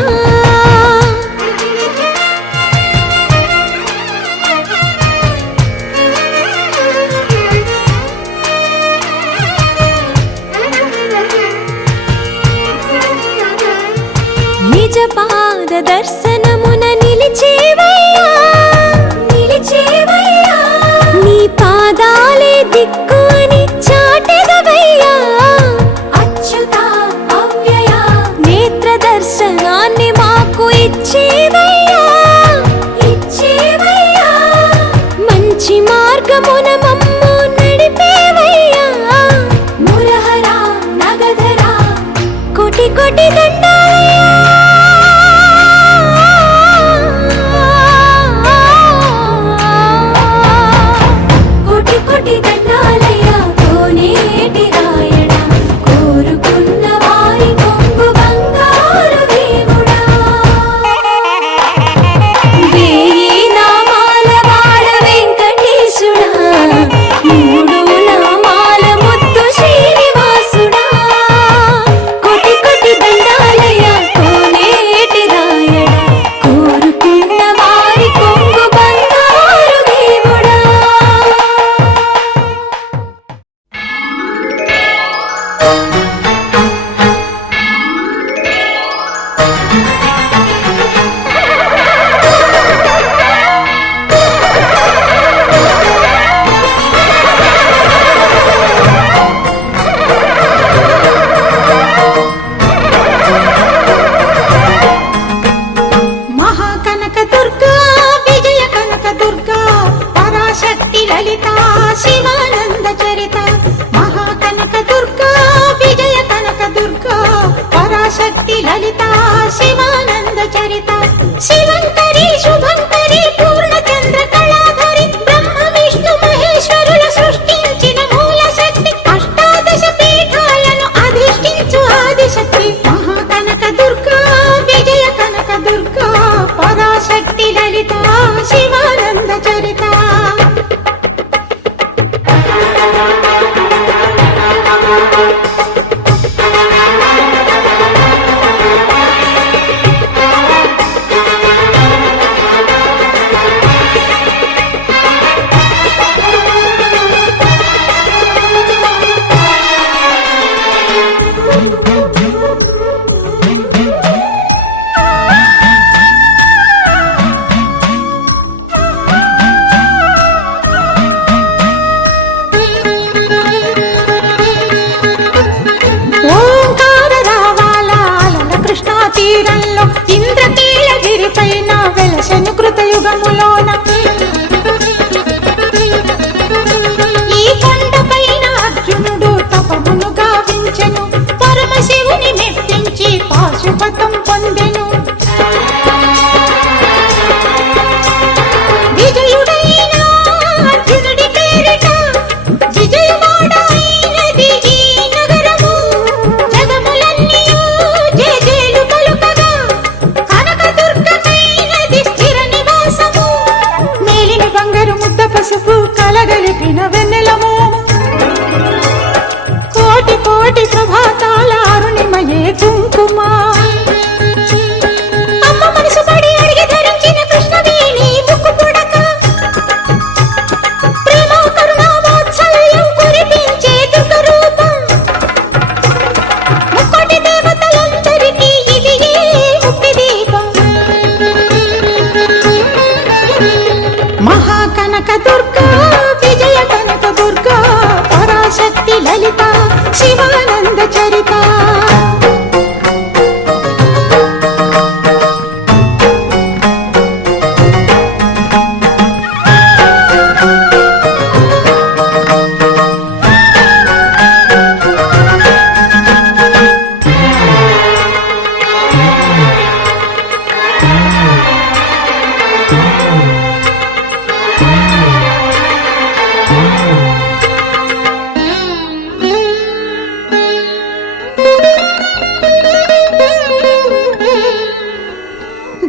వెలసిన వెన్నెలమోము కోటి కోటి ప్రభాతాల అరుణిమయే కుంకుమ అమ్మ మనసు పడి అడిగి ధరించిన కృష్ణవేణి ముక్కు పుడక ప్రేమ కరుణ వాత్సల్యం కురిపించే దుర్గ రూపం ముక్కోటి దేవతలందరికీ ఇది ముక్తి దీపం మహాకనక దుర్గా విజయ కనక దుర్గా పరాశక్తి లలిత శివానంద చరిత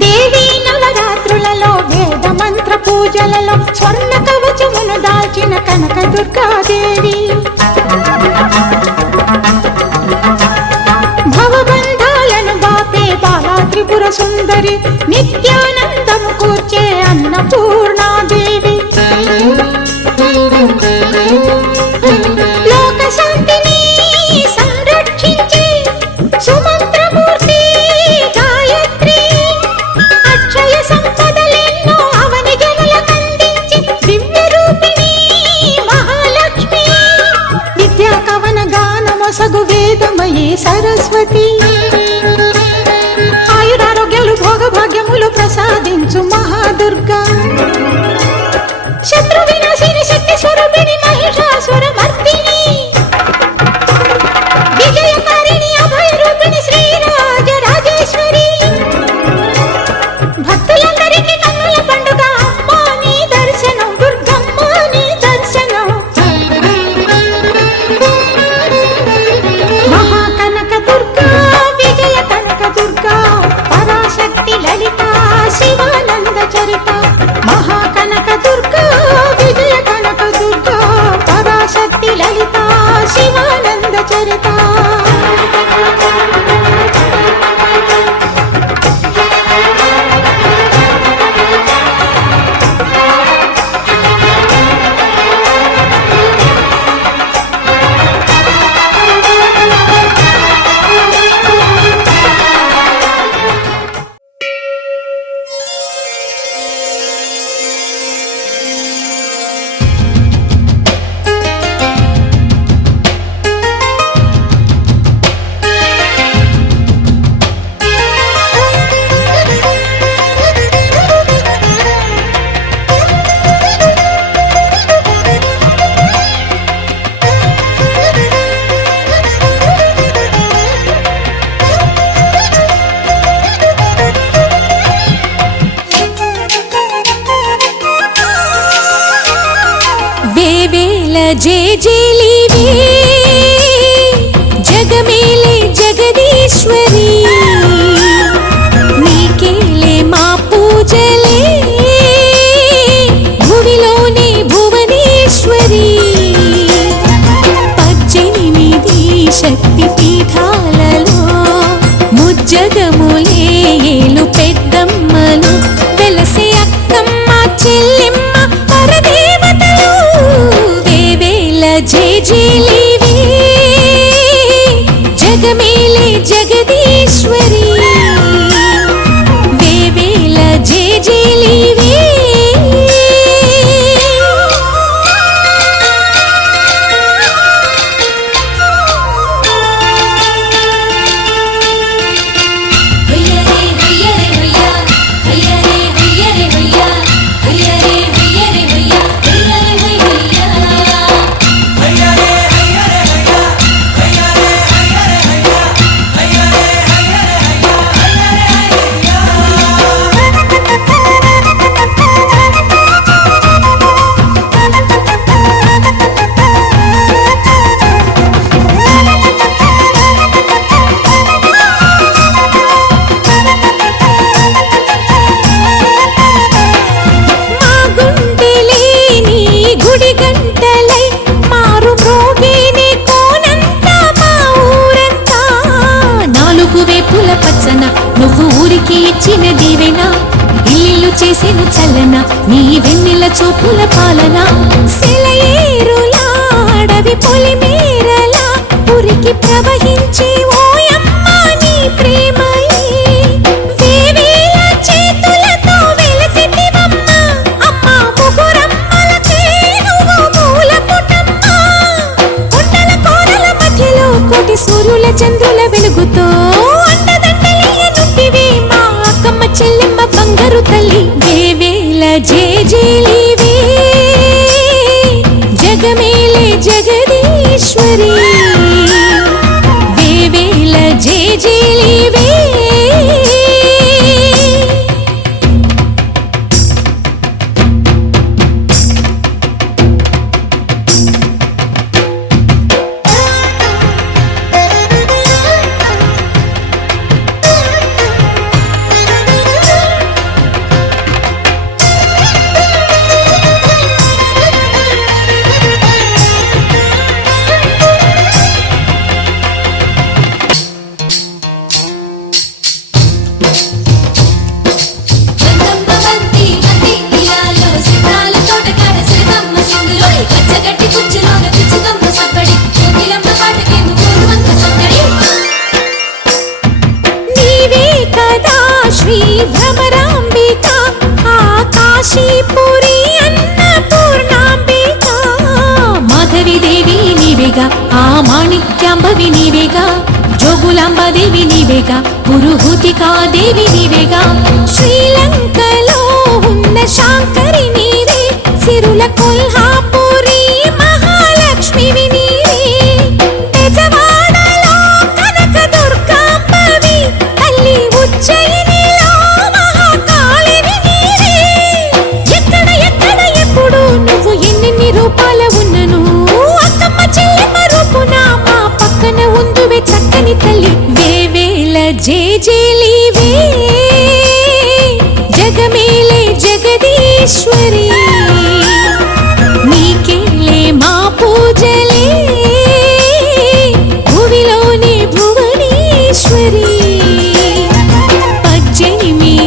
దేవీ నవరాత్రులలో వేద మంత్ర పూజలలో స్వర్ణ కవచమును దాల్చిన కనక దుర్గాదేవి భవబంధాలను బాపే బాలా త్రిపుర సుందరి నిత్యానందము కూర్చే అన్నపూర్ణాదేవి లోక శాంతిని సంరక్షించే సుమంత్రమూర్తి గాయత్రి అక్షయ సంపదలెన్నో అవని జనులకందించి దివ్య రూపిణి మహాలక్ష్మి విద్యా కవన గానమొసగు వేదమయీ సరస్వతి ఆయురారోగ్యాలు భోగభాగ్యములు ప్రసాదించు మహాదుర్గా శత్రు వినాశిని శక్తి స్వరూపిణి మహిషాసుర మర్దిని విజయకారిణి అభయ రూపిణి శ్రీరాజ రాజేశ్వరి భక్తులందరికీ కన్నుల పండుగ అమ్మా నీ దర్శనం దుర్గమ్మ నీ దర్శనం మహాకనక దుర్గా విజయ కనక దుర్గా పరాశక్తి లలిత శివానంద చరిత మహాకనక దుర్గా విజయ కనక దుర్గా పరాశక్తి లలిత శివానంద చరిత వేవేల జేజేలివే జగమేలే జగదీశ్వరి నీకేలే మా పూజలే భువిలోనే భువనేశ్వరి 18 శక్తి పీఠాలలో ముజ్జగములే ఏలు పెద్దమ్మలు వెలసే అక్కమ్మ చెల్లెమ్మ పరదేవతలు వేవేల జేజేలివే జగమేలే జగదీశ్వరి వేవేల జేజేలివే హయ్యరే నీ వెన్నెల చూపుల పాలన సెలయేరులా అడవి పొలిమేరలా ఉరికి ప్రవహించే ఓయమ్మ నీ ప్రేమయే వేవేల చేతులతో వెలసితివమ్మ అమ్మ ముగురమ్మలకే నువ్వు మూలపుటమ్మ కొండల కోరల మధ్యలో కోటి సూర్యుల చంద్రుల వెలుగుతో అండదండలియనుంటివే మా అక్కమ్మ చెల్లెమ్మ బంగారు తల్లి వేవేల జేజేలివే జగమేలే జగదీశ్వరి వేవేల జేజేలివే నీవే కదా శ్రీ భ్రమరాంబిక ఆకాశీపురి అన్నపూర్ణాంబిక మాధవి దేవి నీవేగా ఆ మాణిక్యాంబవి నీవేగా జోగులాంబదేవి నీవేగా పురుహూతికా దేవి నీవేగా శ్రీలంకలో ఉన్న శాంకరి నీవే సిరుల కొల్హాపురి మహాలక్ష్మివి నీవే బెజవాడలో కనక దుర్గాంబవి తల్లి ఉజ్జయినిలో మహాకాళివి నీవే ఎక్కడ ఎక్కడ ఎప్పుడు నువ్వు ఎన్నెన్ని రూపాల ఉన్నను అక్కమ్మ చెల్లెమ్మ రూపున మా పక్కన ఉందువే చక్కని తల్లి వేవేల జేజేలివే జగమేలే జగదీశ్వరి నీకేలే మా పూజలే భువిలోనే భువనేశ్వరి 18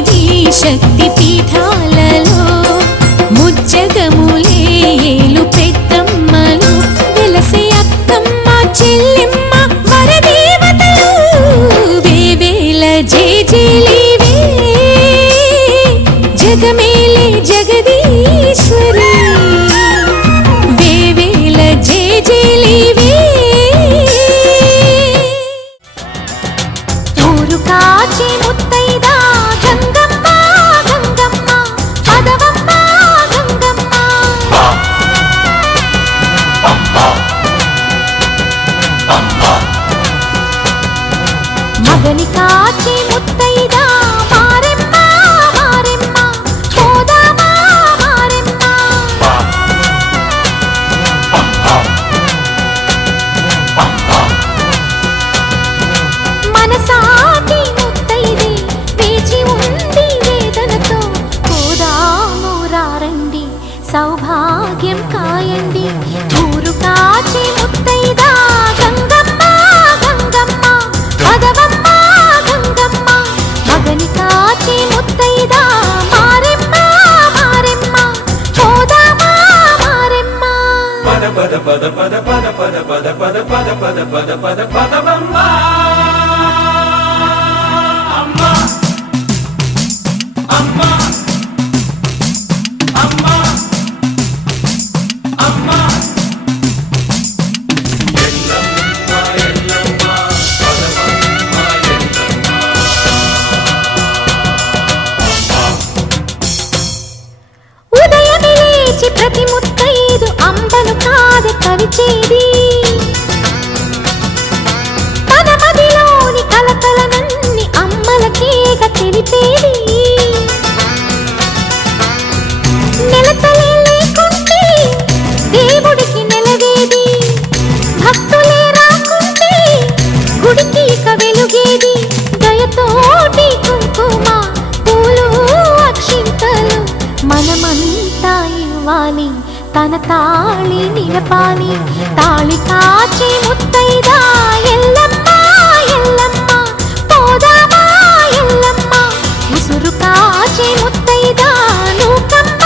శక్తి పీఠాలలో ముజ్జగములే ఏలు పెద్దమ్మలు వెలసే అక్కమ్మ చెల్లెమ్మ వరదేవతలు వేవేల జేజేలివే జగమేలే జగదీశ్వరి వేవేల జేజేలివే ఊరు కాచి ముత్తైదా గంగమ్మ గంగమ్మ పదవమ్మ గంగమ్మ మగని కాచి ముత్తైదా మారెమ్మ మారెమ్మ పోదామా మారెమ్మ మనసాటి ముత్తైదే వేచి ఉంది వేదనతో పోదాము రారండి సౌభాగ్యం కాయండి ఊరు కాచి ముత్తైదా గంగమ్మ గంగమ్మ పదవమ్మ గంగమ్మ మగని కాచి ముత్తైదా మారెమ్మ మారెమ్మ పోదామా మారెమ్మ పద పద పద పద పద పద పద పద పద పద పద పద పదవమ్మ అమ్మ అమ్మ అమ్మ అమ్మ ఎల్లమ్మ ఎల్లమ్మ పదవమ్మ ఎల్లమ్మ ఉదయమే లేచి ప్రతి ముత్తైదు అంబను కాదు కవిచేది తన మదిలోని కలకలనన్ని అమ్మలకేగ తెలిపేది నెలతలే లేకుంటే దేవుడికి నెలవేది భక్తులే రాకుంటే గుడికి ఇక వెలుగేది దయతోటి కుంకుమ పూలు అక్షింతలు మనమంతా ఇవ్వాలి తన తాళి నిలపాలి తాళి కాచి ముత్తైదా ఎల్లమ్మ ఎల్లమ్మ పోదామా ఎల్లమ్మ ఉసురు కాచి ముత్తైదా నూకమ్మ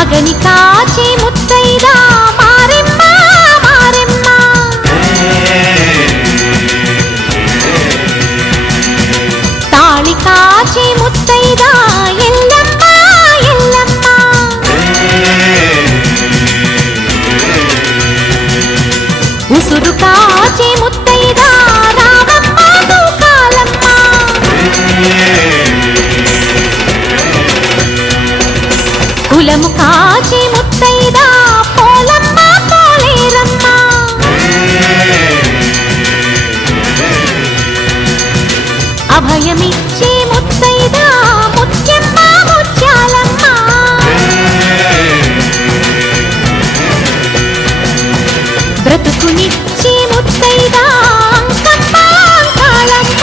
అగని కాచి ముత్తైదా మారెమ్మ మారెమ్మ తాళి కాచి ముత్తైదా ఎల్లమ్మ ఎల్లమ్మ ఉసురు కాచి ముత్తైదా రామమ్మ తూకాలమ్మ కులము కాచి ముత్తైదా పోలమ్మ పోలేరమ్మ అభయమిచ్చి ముత్తైదా ముత్యమ్మ ముత్యాలమ్మ బ్రతుకునిచ్చి ముత్తైదా అంకమ్మ అంకాలమ్మ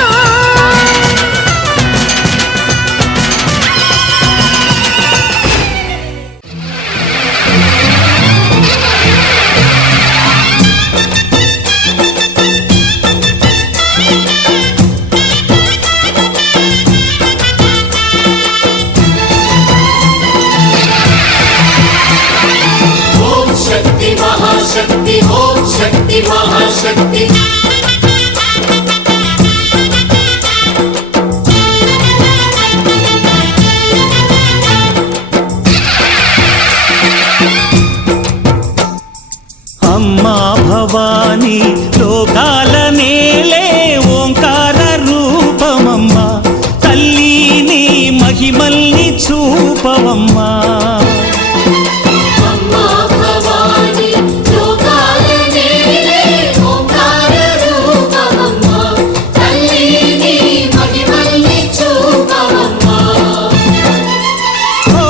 ఓం శక్తి మహాశక్తి ఓం శక్తి మహాశక్తి అమ్మా భవాని లోకాల నేలే ఓంకార రూపమమ్మా తల్లిని మహిమల్ని చూపవమ్మా అమ్మా భవాని లోకాల నేలే ఓంకార రూపమమ్మా తల్లిని మహిమల్ని చూపవమ్మా ఓ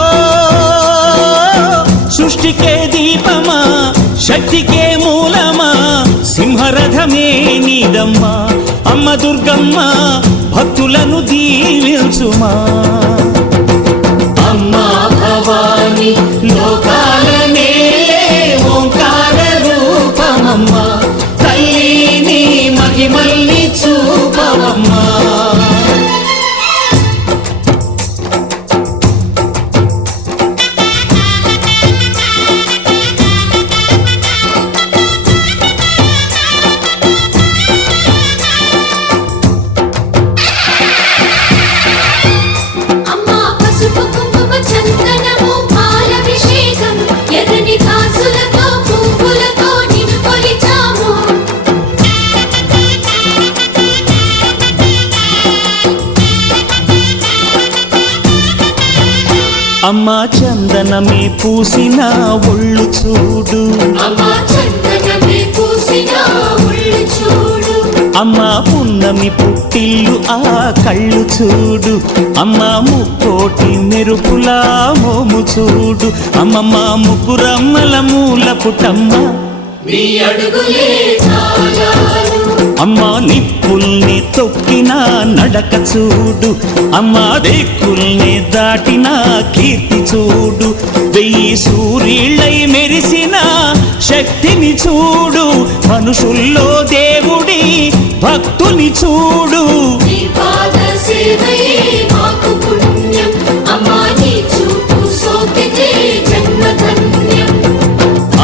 సృష్టికే దీపమా శక్తికే మూలమా సింహరథమే నీదమ్మా అమ్మ దుర్గమ్మ భక్తులను దీవించుమా అమ్మా భవాని లోకాల నేలే ఓంకార రూపమమ్మా తల్లిని మహిమల్ని చూపవమ్మా అమ్మా పసుపు కుంకుమ చందనము పాలభిషేకం ఎర్రని కాసులతో పువ్వులతో నిన్ను కొలిచాము అమ్మా చందనమే పూసిన ఒళ్ళు చూడు అమ్మా చందనమే పూసిన ఒళ్ళు చూడు అమ్మా పున్నమి పుట్టిల్లు ఆ కళ్ళు చూడు అమ్మా ముక్కోటి మెరుపులా మోము చూడు అమ్మమ్మ ముగ్గురమ్మల మూల పుట్టమ్మ నీ అడుగులే చాలాలు అమ్మా నిప్పుల్ని తొక్కిన నడక చూడు అమ్మా దిక్కుల్ని దాటిన కీర్తి చూడు వెయ్యి సూర్యుళ్ళై మెరిసిన శక్తిని చూడు మనుషుల్లో దేవుడి భక్తుని చూడు నీ పాద సేవయే మాకు పుణ్యం అమ్మా నీ చూపు సోకితే జన్మధన్యం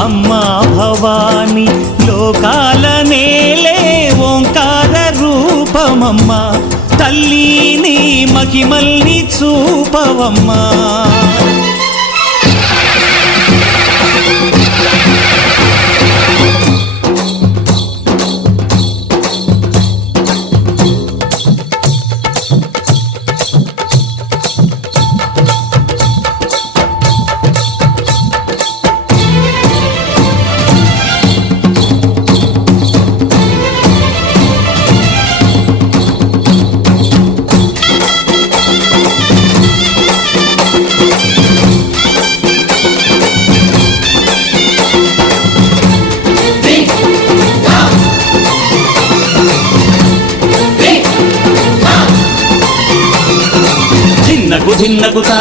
అమ్మా భవాని లోకాల నేలే ఓంకార రూపమమ్మా తల్లిని మహిమల్ని చూపవమ్మా ధిన్నకుతా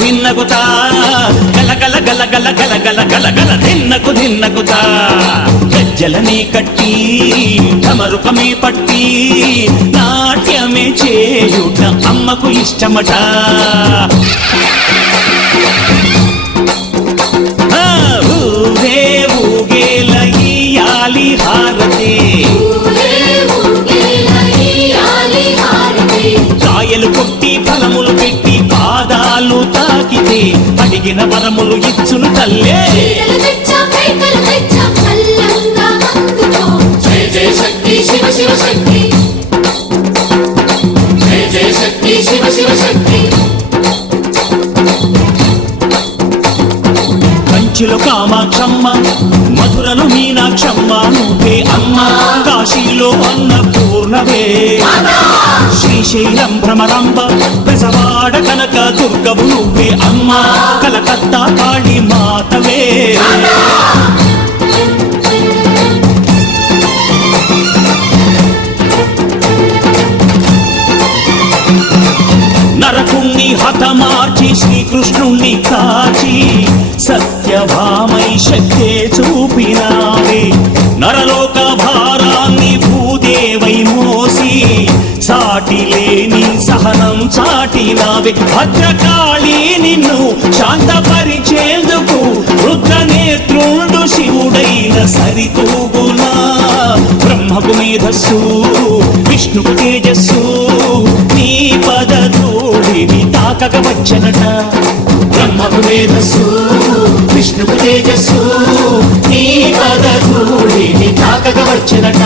ధిన్నకుతా గల గల గల గల గల గల గల గల ధిన్నకుతా గజ్జలనే కట్టి ఢమరుకమే పట్టి నాట్యమే చేయుట అమ్మకు ఇష్టమట హారతి కాయలు కొట్టి ఫలములు పెట్టి పాదాలు తాకితే అడిగిన వరములు ఇచ్చును తల్లే జయ జయ శక్తి శివ శివ శక్తి జయ జయ శక్తి శివ శివ శక్తి కంచిలో కామాక్షమ్మ మధురలు మీనాక్షమ్మ నువ్వే అమ్మ కాశీలో అన్నపూర్ణవే శ్రీశైలం భ్రమరాంబ పెసవాడ కనక దుర్గవు నువ్వే అమ్మ కలకత్తా కాళీ మాతవే నరకుణ్ణి హతమార్చి శ్రీకృష్ణుణ్ణి కాచి సత్యభామై శక్తే చూపినావే నరలోక భారాన్ని భూదేవై మోసి సాటి లేని సహనం చాటినావే భద్రకాళి నిన్ను శాంతపరిచేందుకు రుద్రనేత్రుండు శివుడైన సరితూగునా బ్రహ్మకు మేధస్సు విష్ణుకు తేజస్సు నీ పదధూళిని తాకక వచ్చనట బ్రహ్మకు మేధస్సు విష్ణుకు తేజస్సు నీ పదధూళిని తాకక వచ్చనట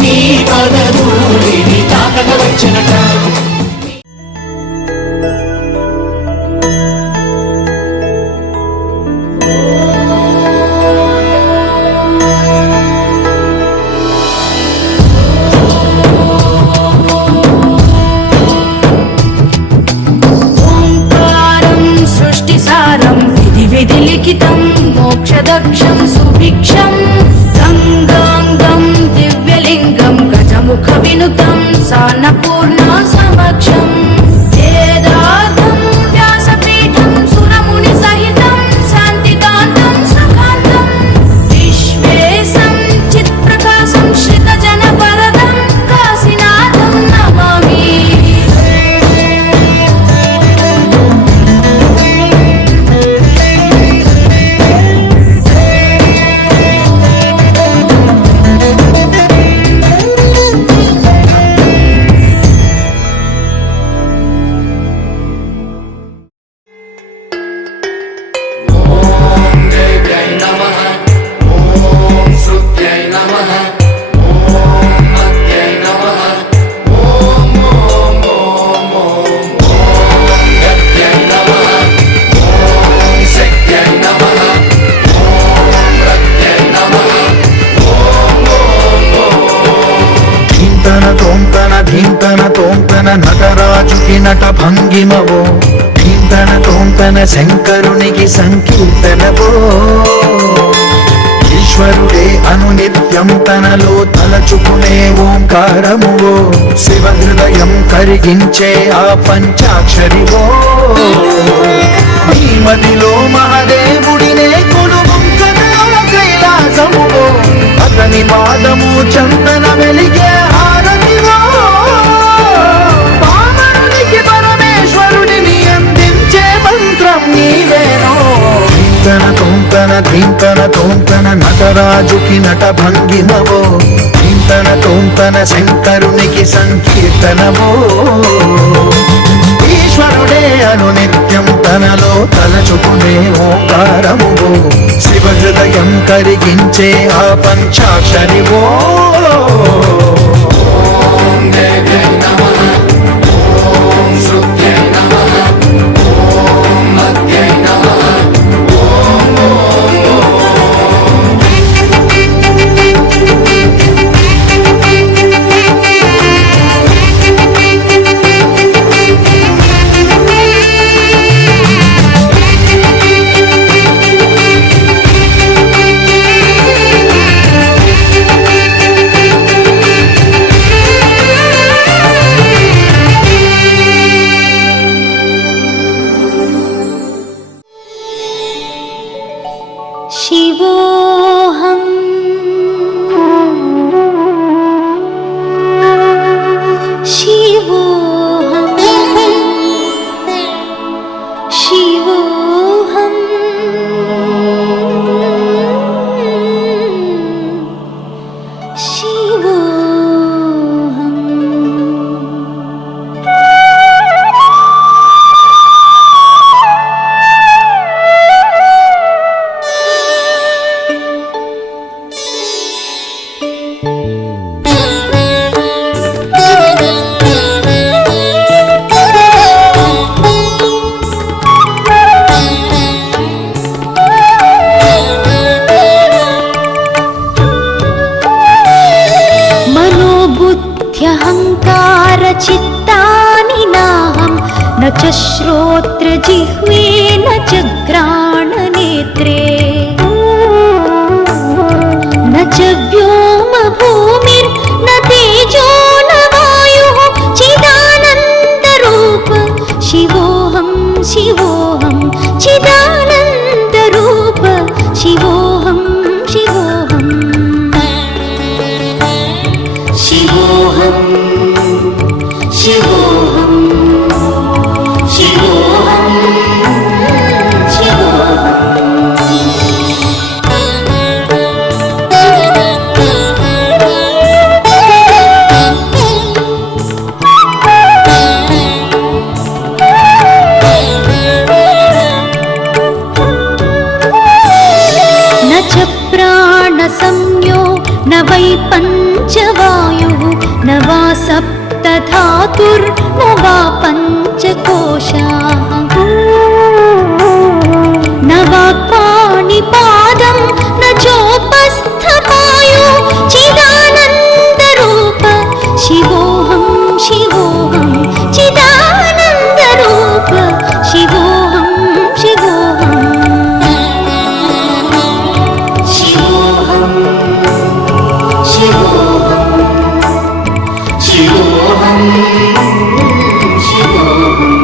నీ పదధూళిని తాకక వచ్చనట విధిలిఖితం మోక్షదక్షం సుభిక్షం గంగాంగం దివ్యలింగం గజముఖ వినుతం సాన్నపూర్ణ సమక్షం వేదార్థం వ్యాసపీఠం సురముని సహితం శాంతికాంతం సుఖాంతం విశ్వేశం చిత్ప్రకాశం శ్రితజన వరదం కాశీనాథం నమామి నటరాజుకి నట భంగిమవో కీర్తన తోంతన శంకరునికి సంకీర్తనవో ఈశ్వరుడే అనునిత్యం తనలో తలచుకునే ఓంకారమువో శివ హృదయం కరిగించే ఆ పంచాక్షరివో ఈ మదిలో మహాదేవుడినే కొలువుంచనో కైలాసమువో అతని పాదము చందన వెలిగే హారతివో పరమేశ్వరుడిని అందించే మంత్రం నీవేనో ధీంతన తోంతన నటరాజుకి నట భంగిమవో ధీంతన శంకరునికి సంకీర్తనవో ఈశ్వరుడే అనునిత్యం తనలో తలచుకునే ఓంకారమువో శివ హృదయం కరిగించే ఆ పంచాక్షరివో శివోహం. మనోబుద్ధ్యహంకార చిత్తాని నాహం న చ శ్రోత్ర జిహ్వే న చ ఘ్రాణ నేత్రే న చ వ్యోమ భూమిర్ న తేజో న వాయుః చిదానంద రూప శివోహం శివోహం చిదానంద రూప శివోహం శివోహం శివోహం శివోహం శివోహం శివోహం. న చ ప్రాణసంజ్ఞో న వై పంచవాయుః న వా సప్తధాతుర్న వా పంచకోశాః న వా పాణిపాదం న చోపస్థపాయో చిదానంద రూప శివోహం శివోహం చిదానంద రూప శివోహం శివోహం శివోహం శివోహం శివోహం శివోహం.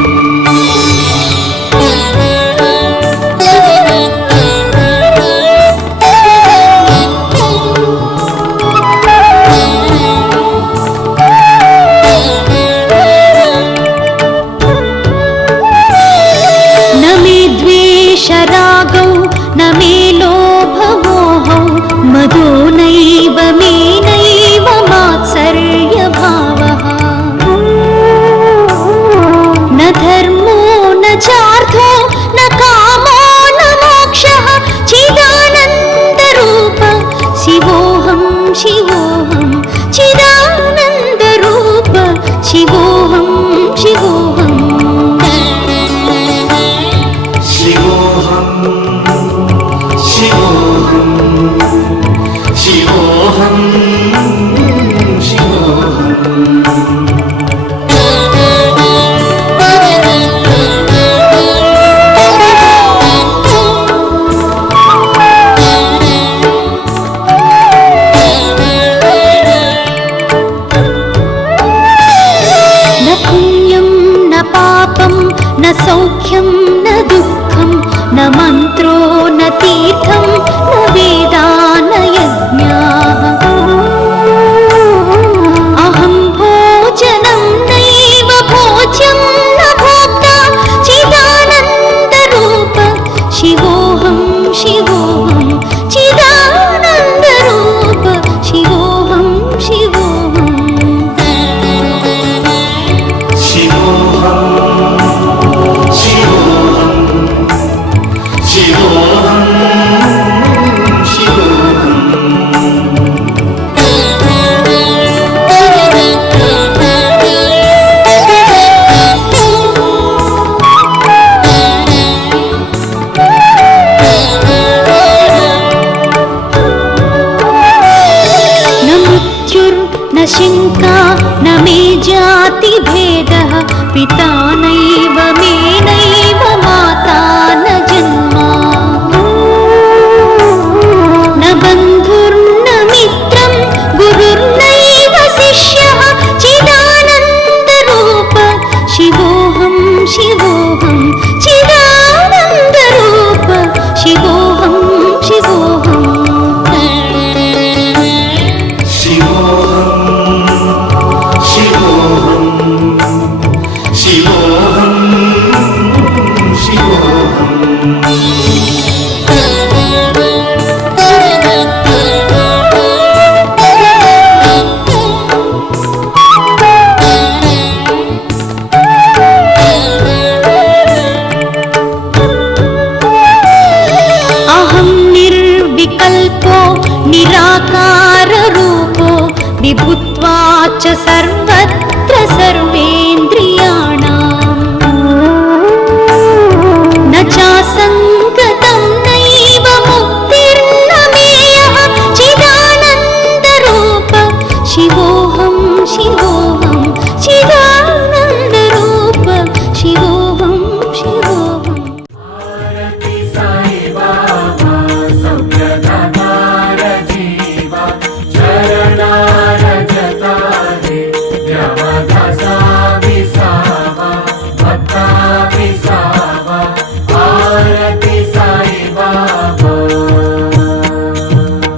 న మే ద్వేషరాగౌ న మే లోభమోహౌ మదో నైవ మే నైవ మాత్సర్యభావః న ధర్మో న చార్థో న కామో న మోక్షః చిదానంద రూప శివోహం శివోహం చిదానంద రూప శివోహం శివోహం శివోహం శివోహం శివోహం శివోహం. న పుణ్యం న పాపం న సౌఖ్యం న దుఃఖం న మంత్రో న తీర్థం న వేదా న యజ్ఞాః అహం భోజనం నైవ భోజ్యం న భోక్తా చిదానంద రూప శివోహం శివోహం చిదానంద రూప శివోహం శివోహం శివోహం శివోహం శివోహం శివోహం. న మృత్యుర్న శంకా న మే జాతి భేదః పితా నైవ మే నైవ మాతా న జన్మా న బంధుర్న మిత్రం గురుర్నైవ శిష్యః చిదానంద రూప శివోహం శివోహం చిదానంద రూప శివోహం శివోహం శివోహం శివోహం శివోహం भूत्वा च सर्वत्र सर्वेन्द्रियाणाम् न चासङ्गतं नैव मुक्तिर्न मेयः चिदानन्दरूप शिवोऽहं शिवोऽहं चिदानन्दरूप शिवोऽहं शिवोऽहम्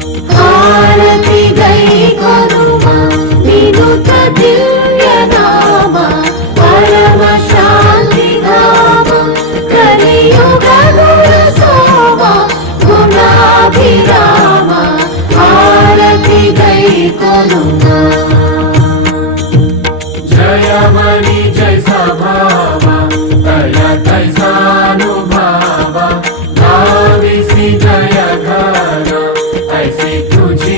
आरति गई करुमा विनुत दिव्य नाम परम शांति धाम कलियुग गुण सोमा गुणाभिराम आरति गई करुमा जय मणि जय सभाव दया तैसानुभाव नाविसी जय घर ऐसी तुझी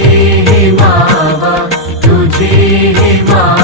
ही मावा तुझी ही माँ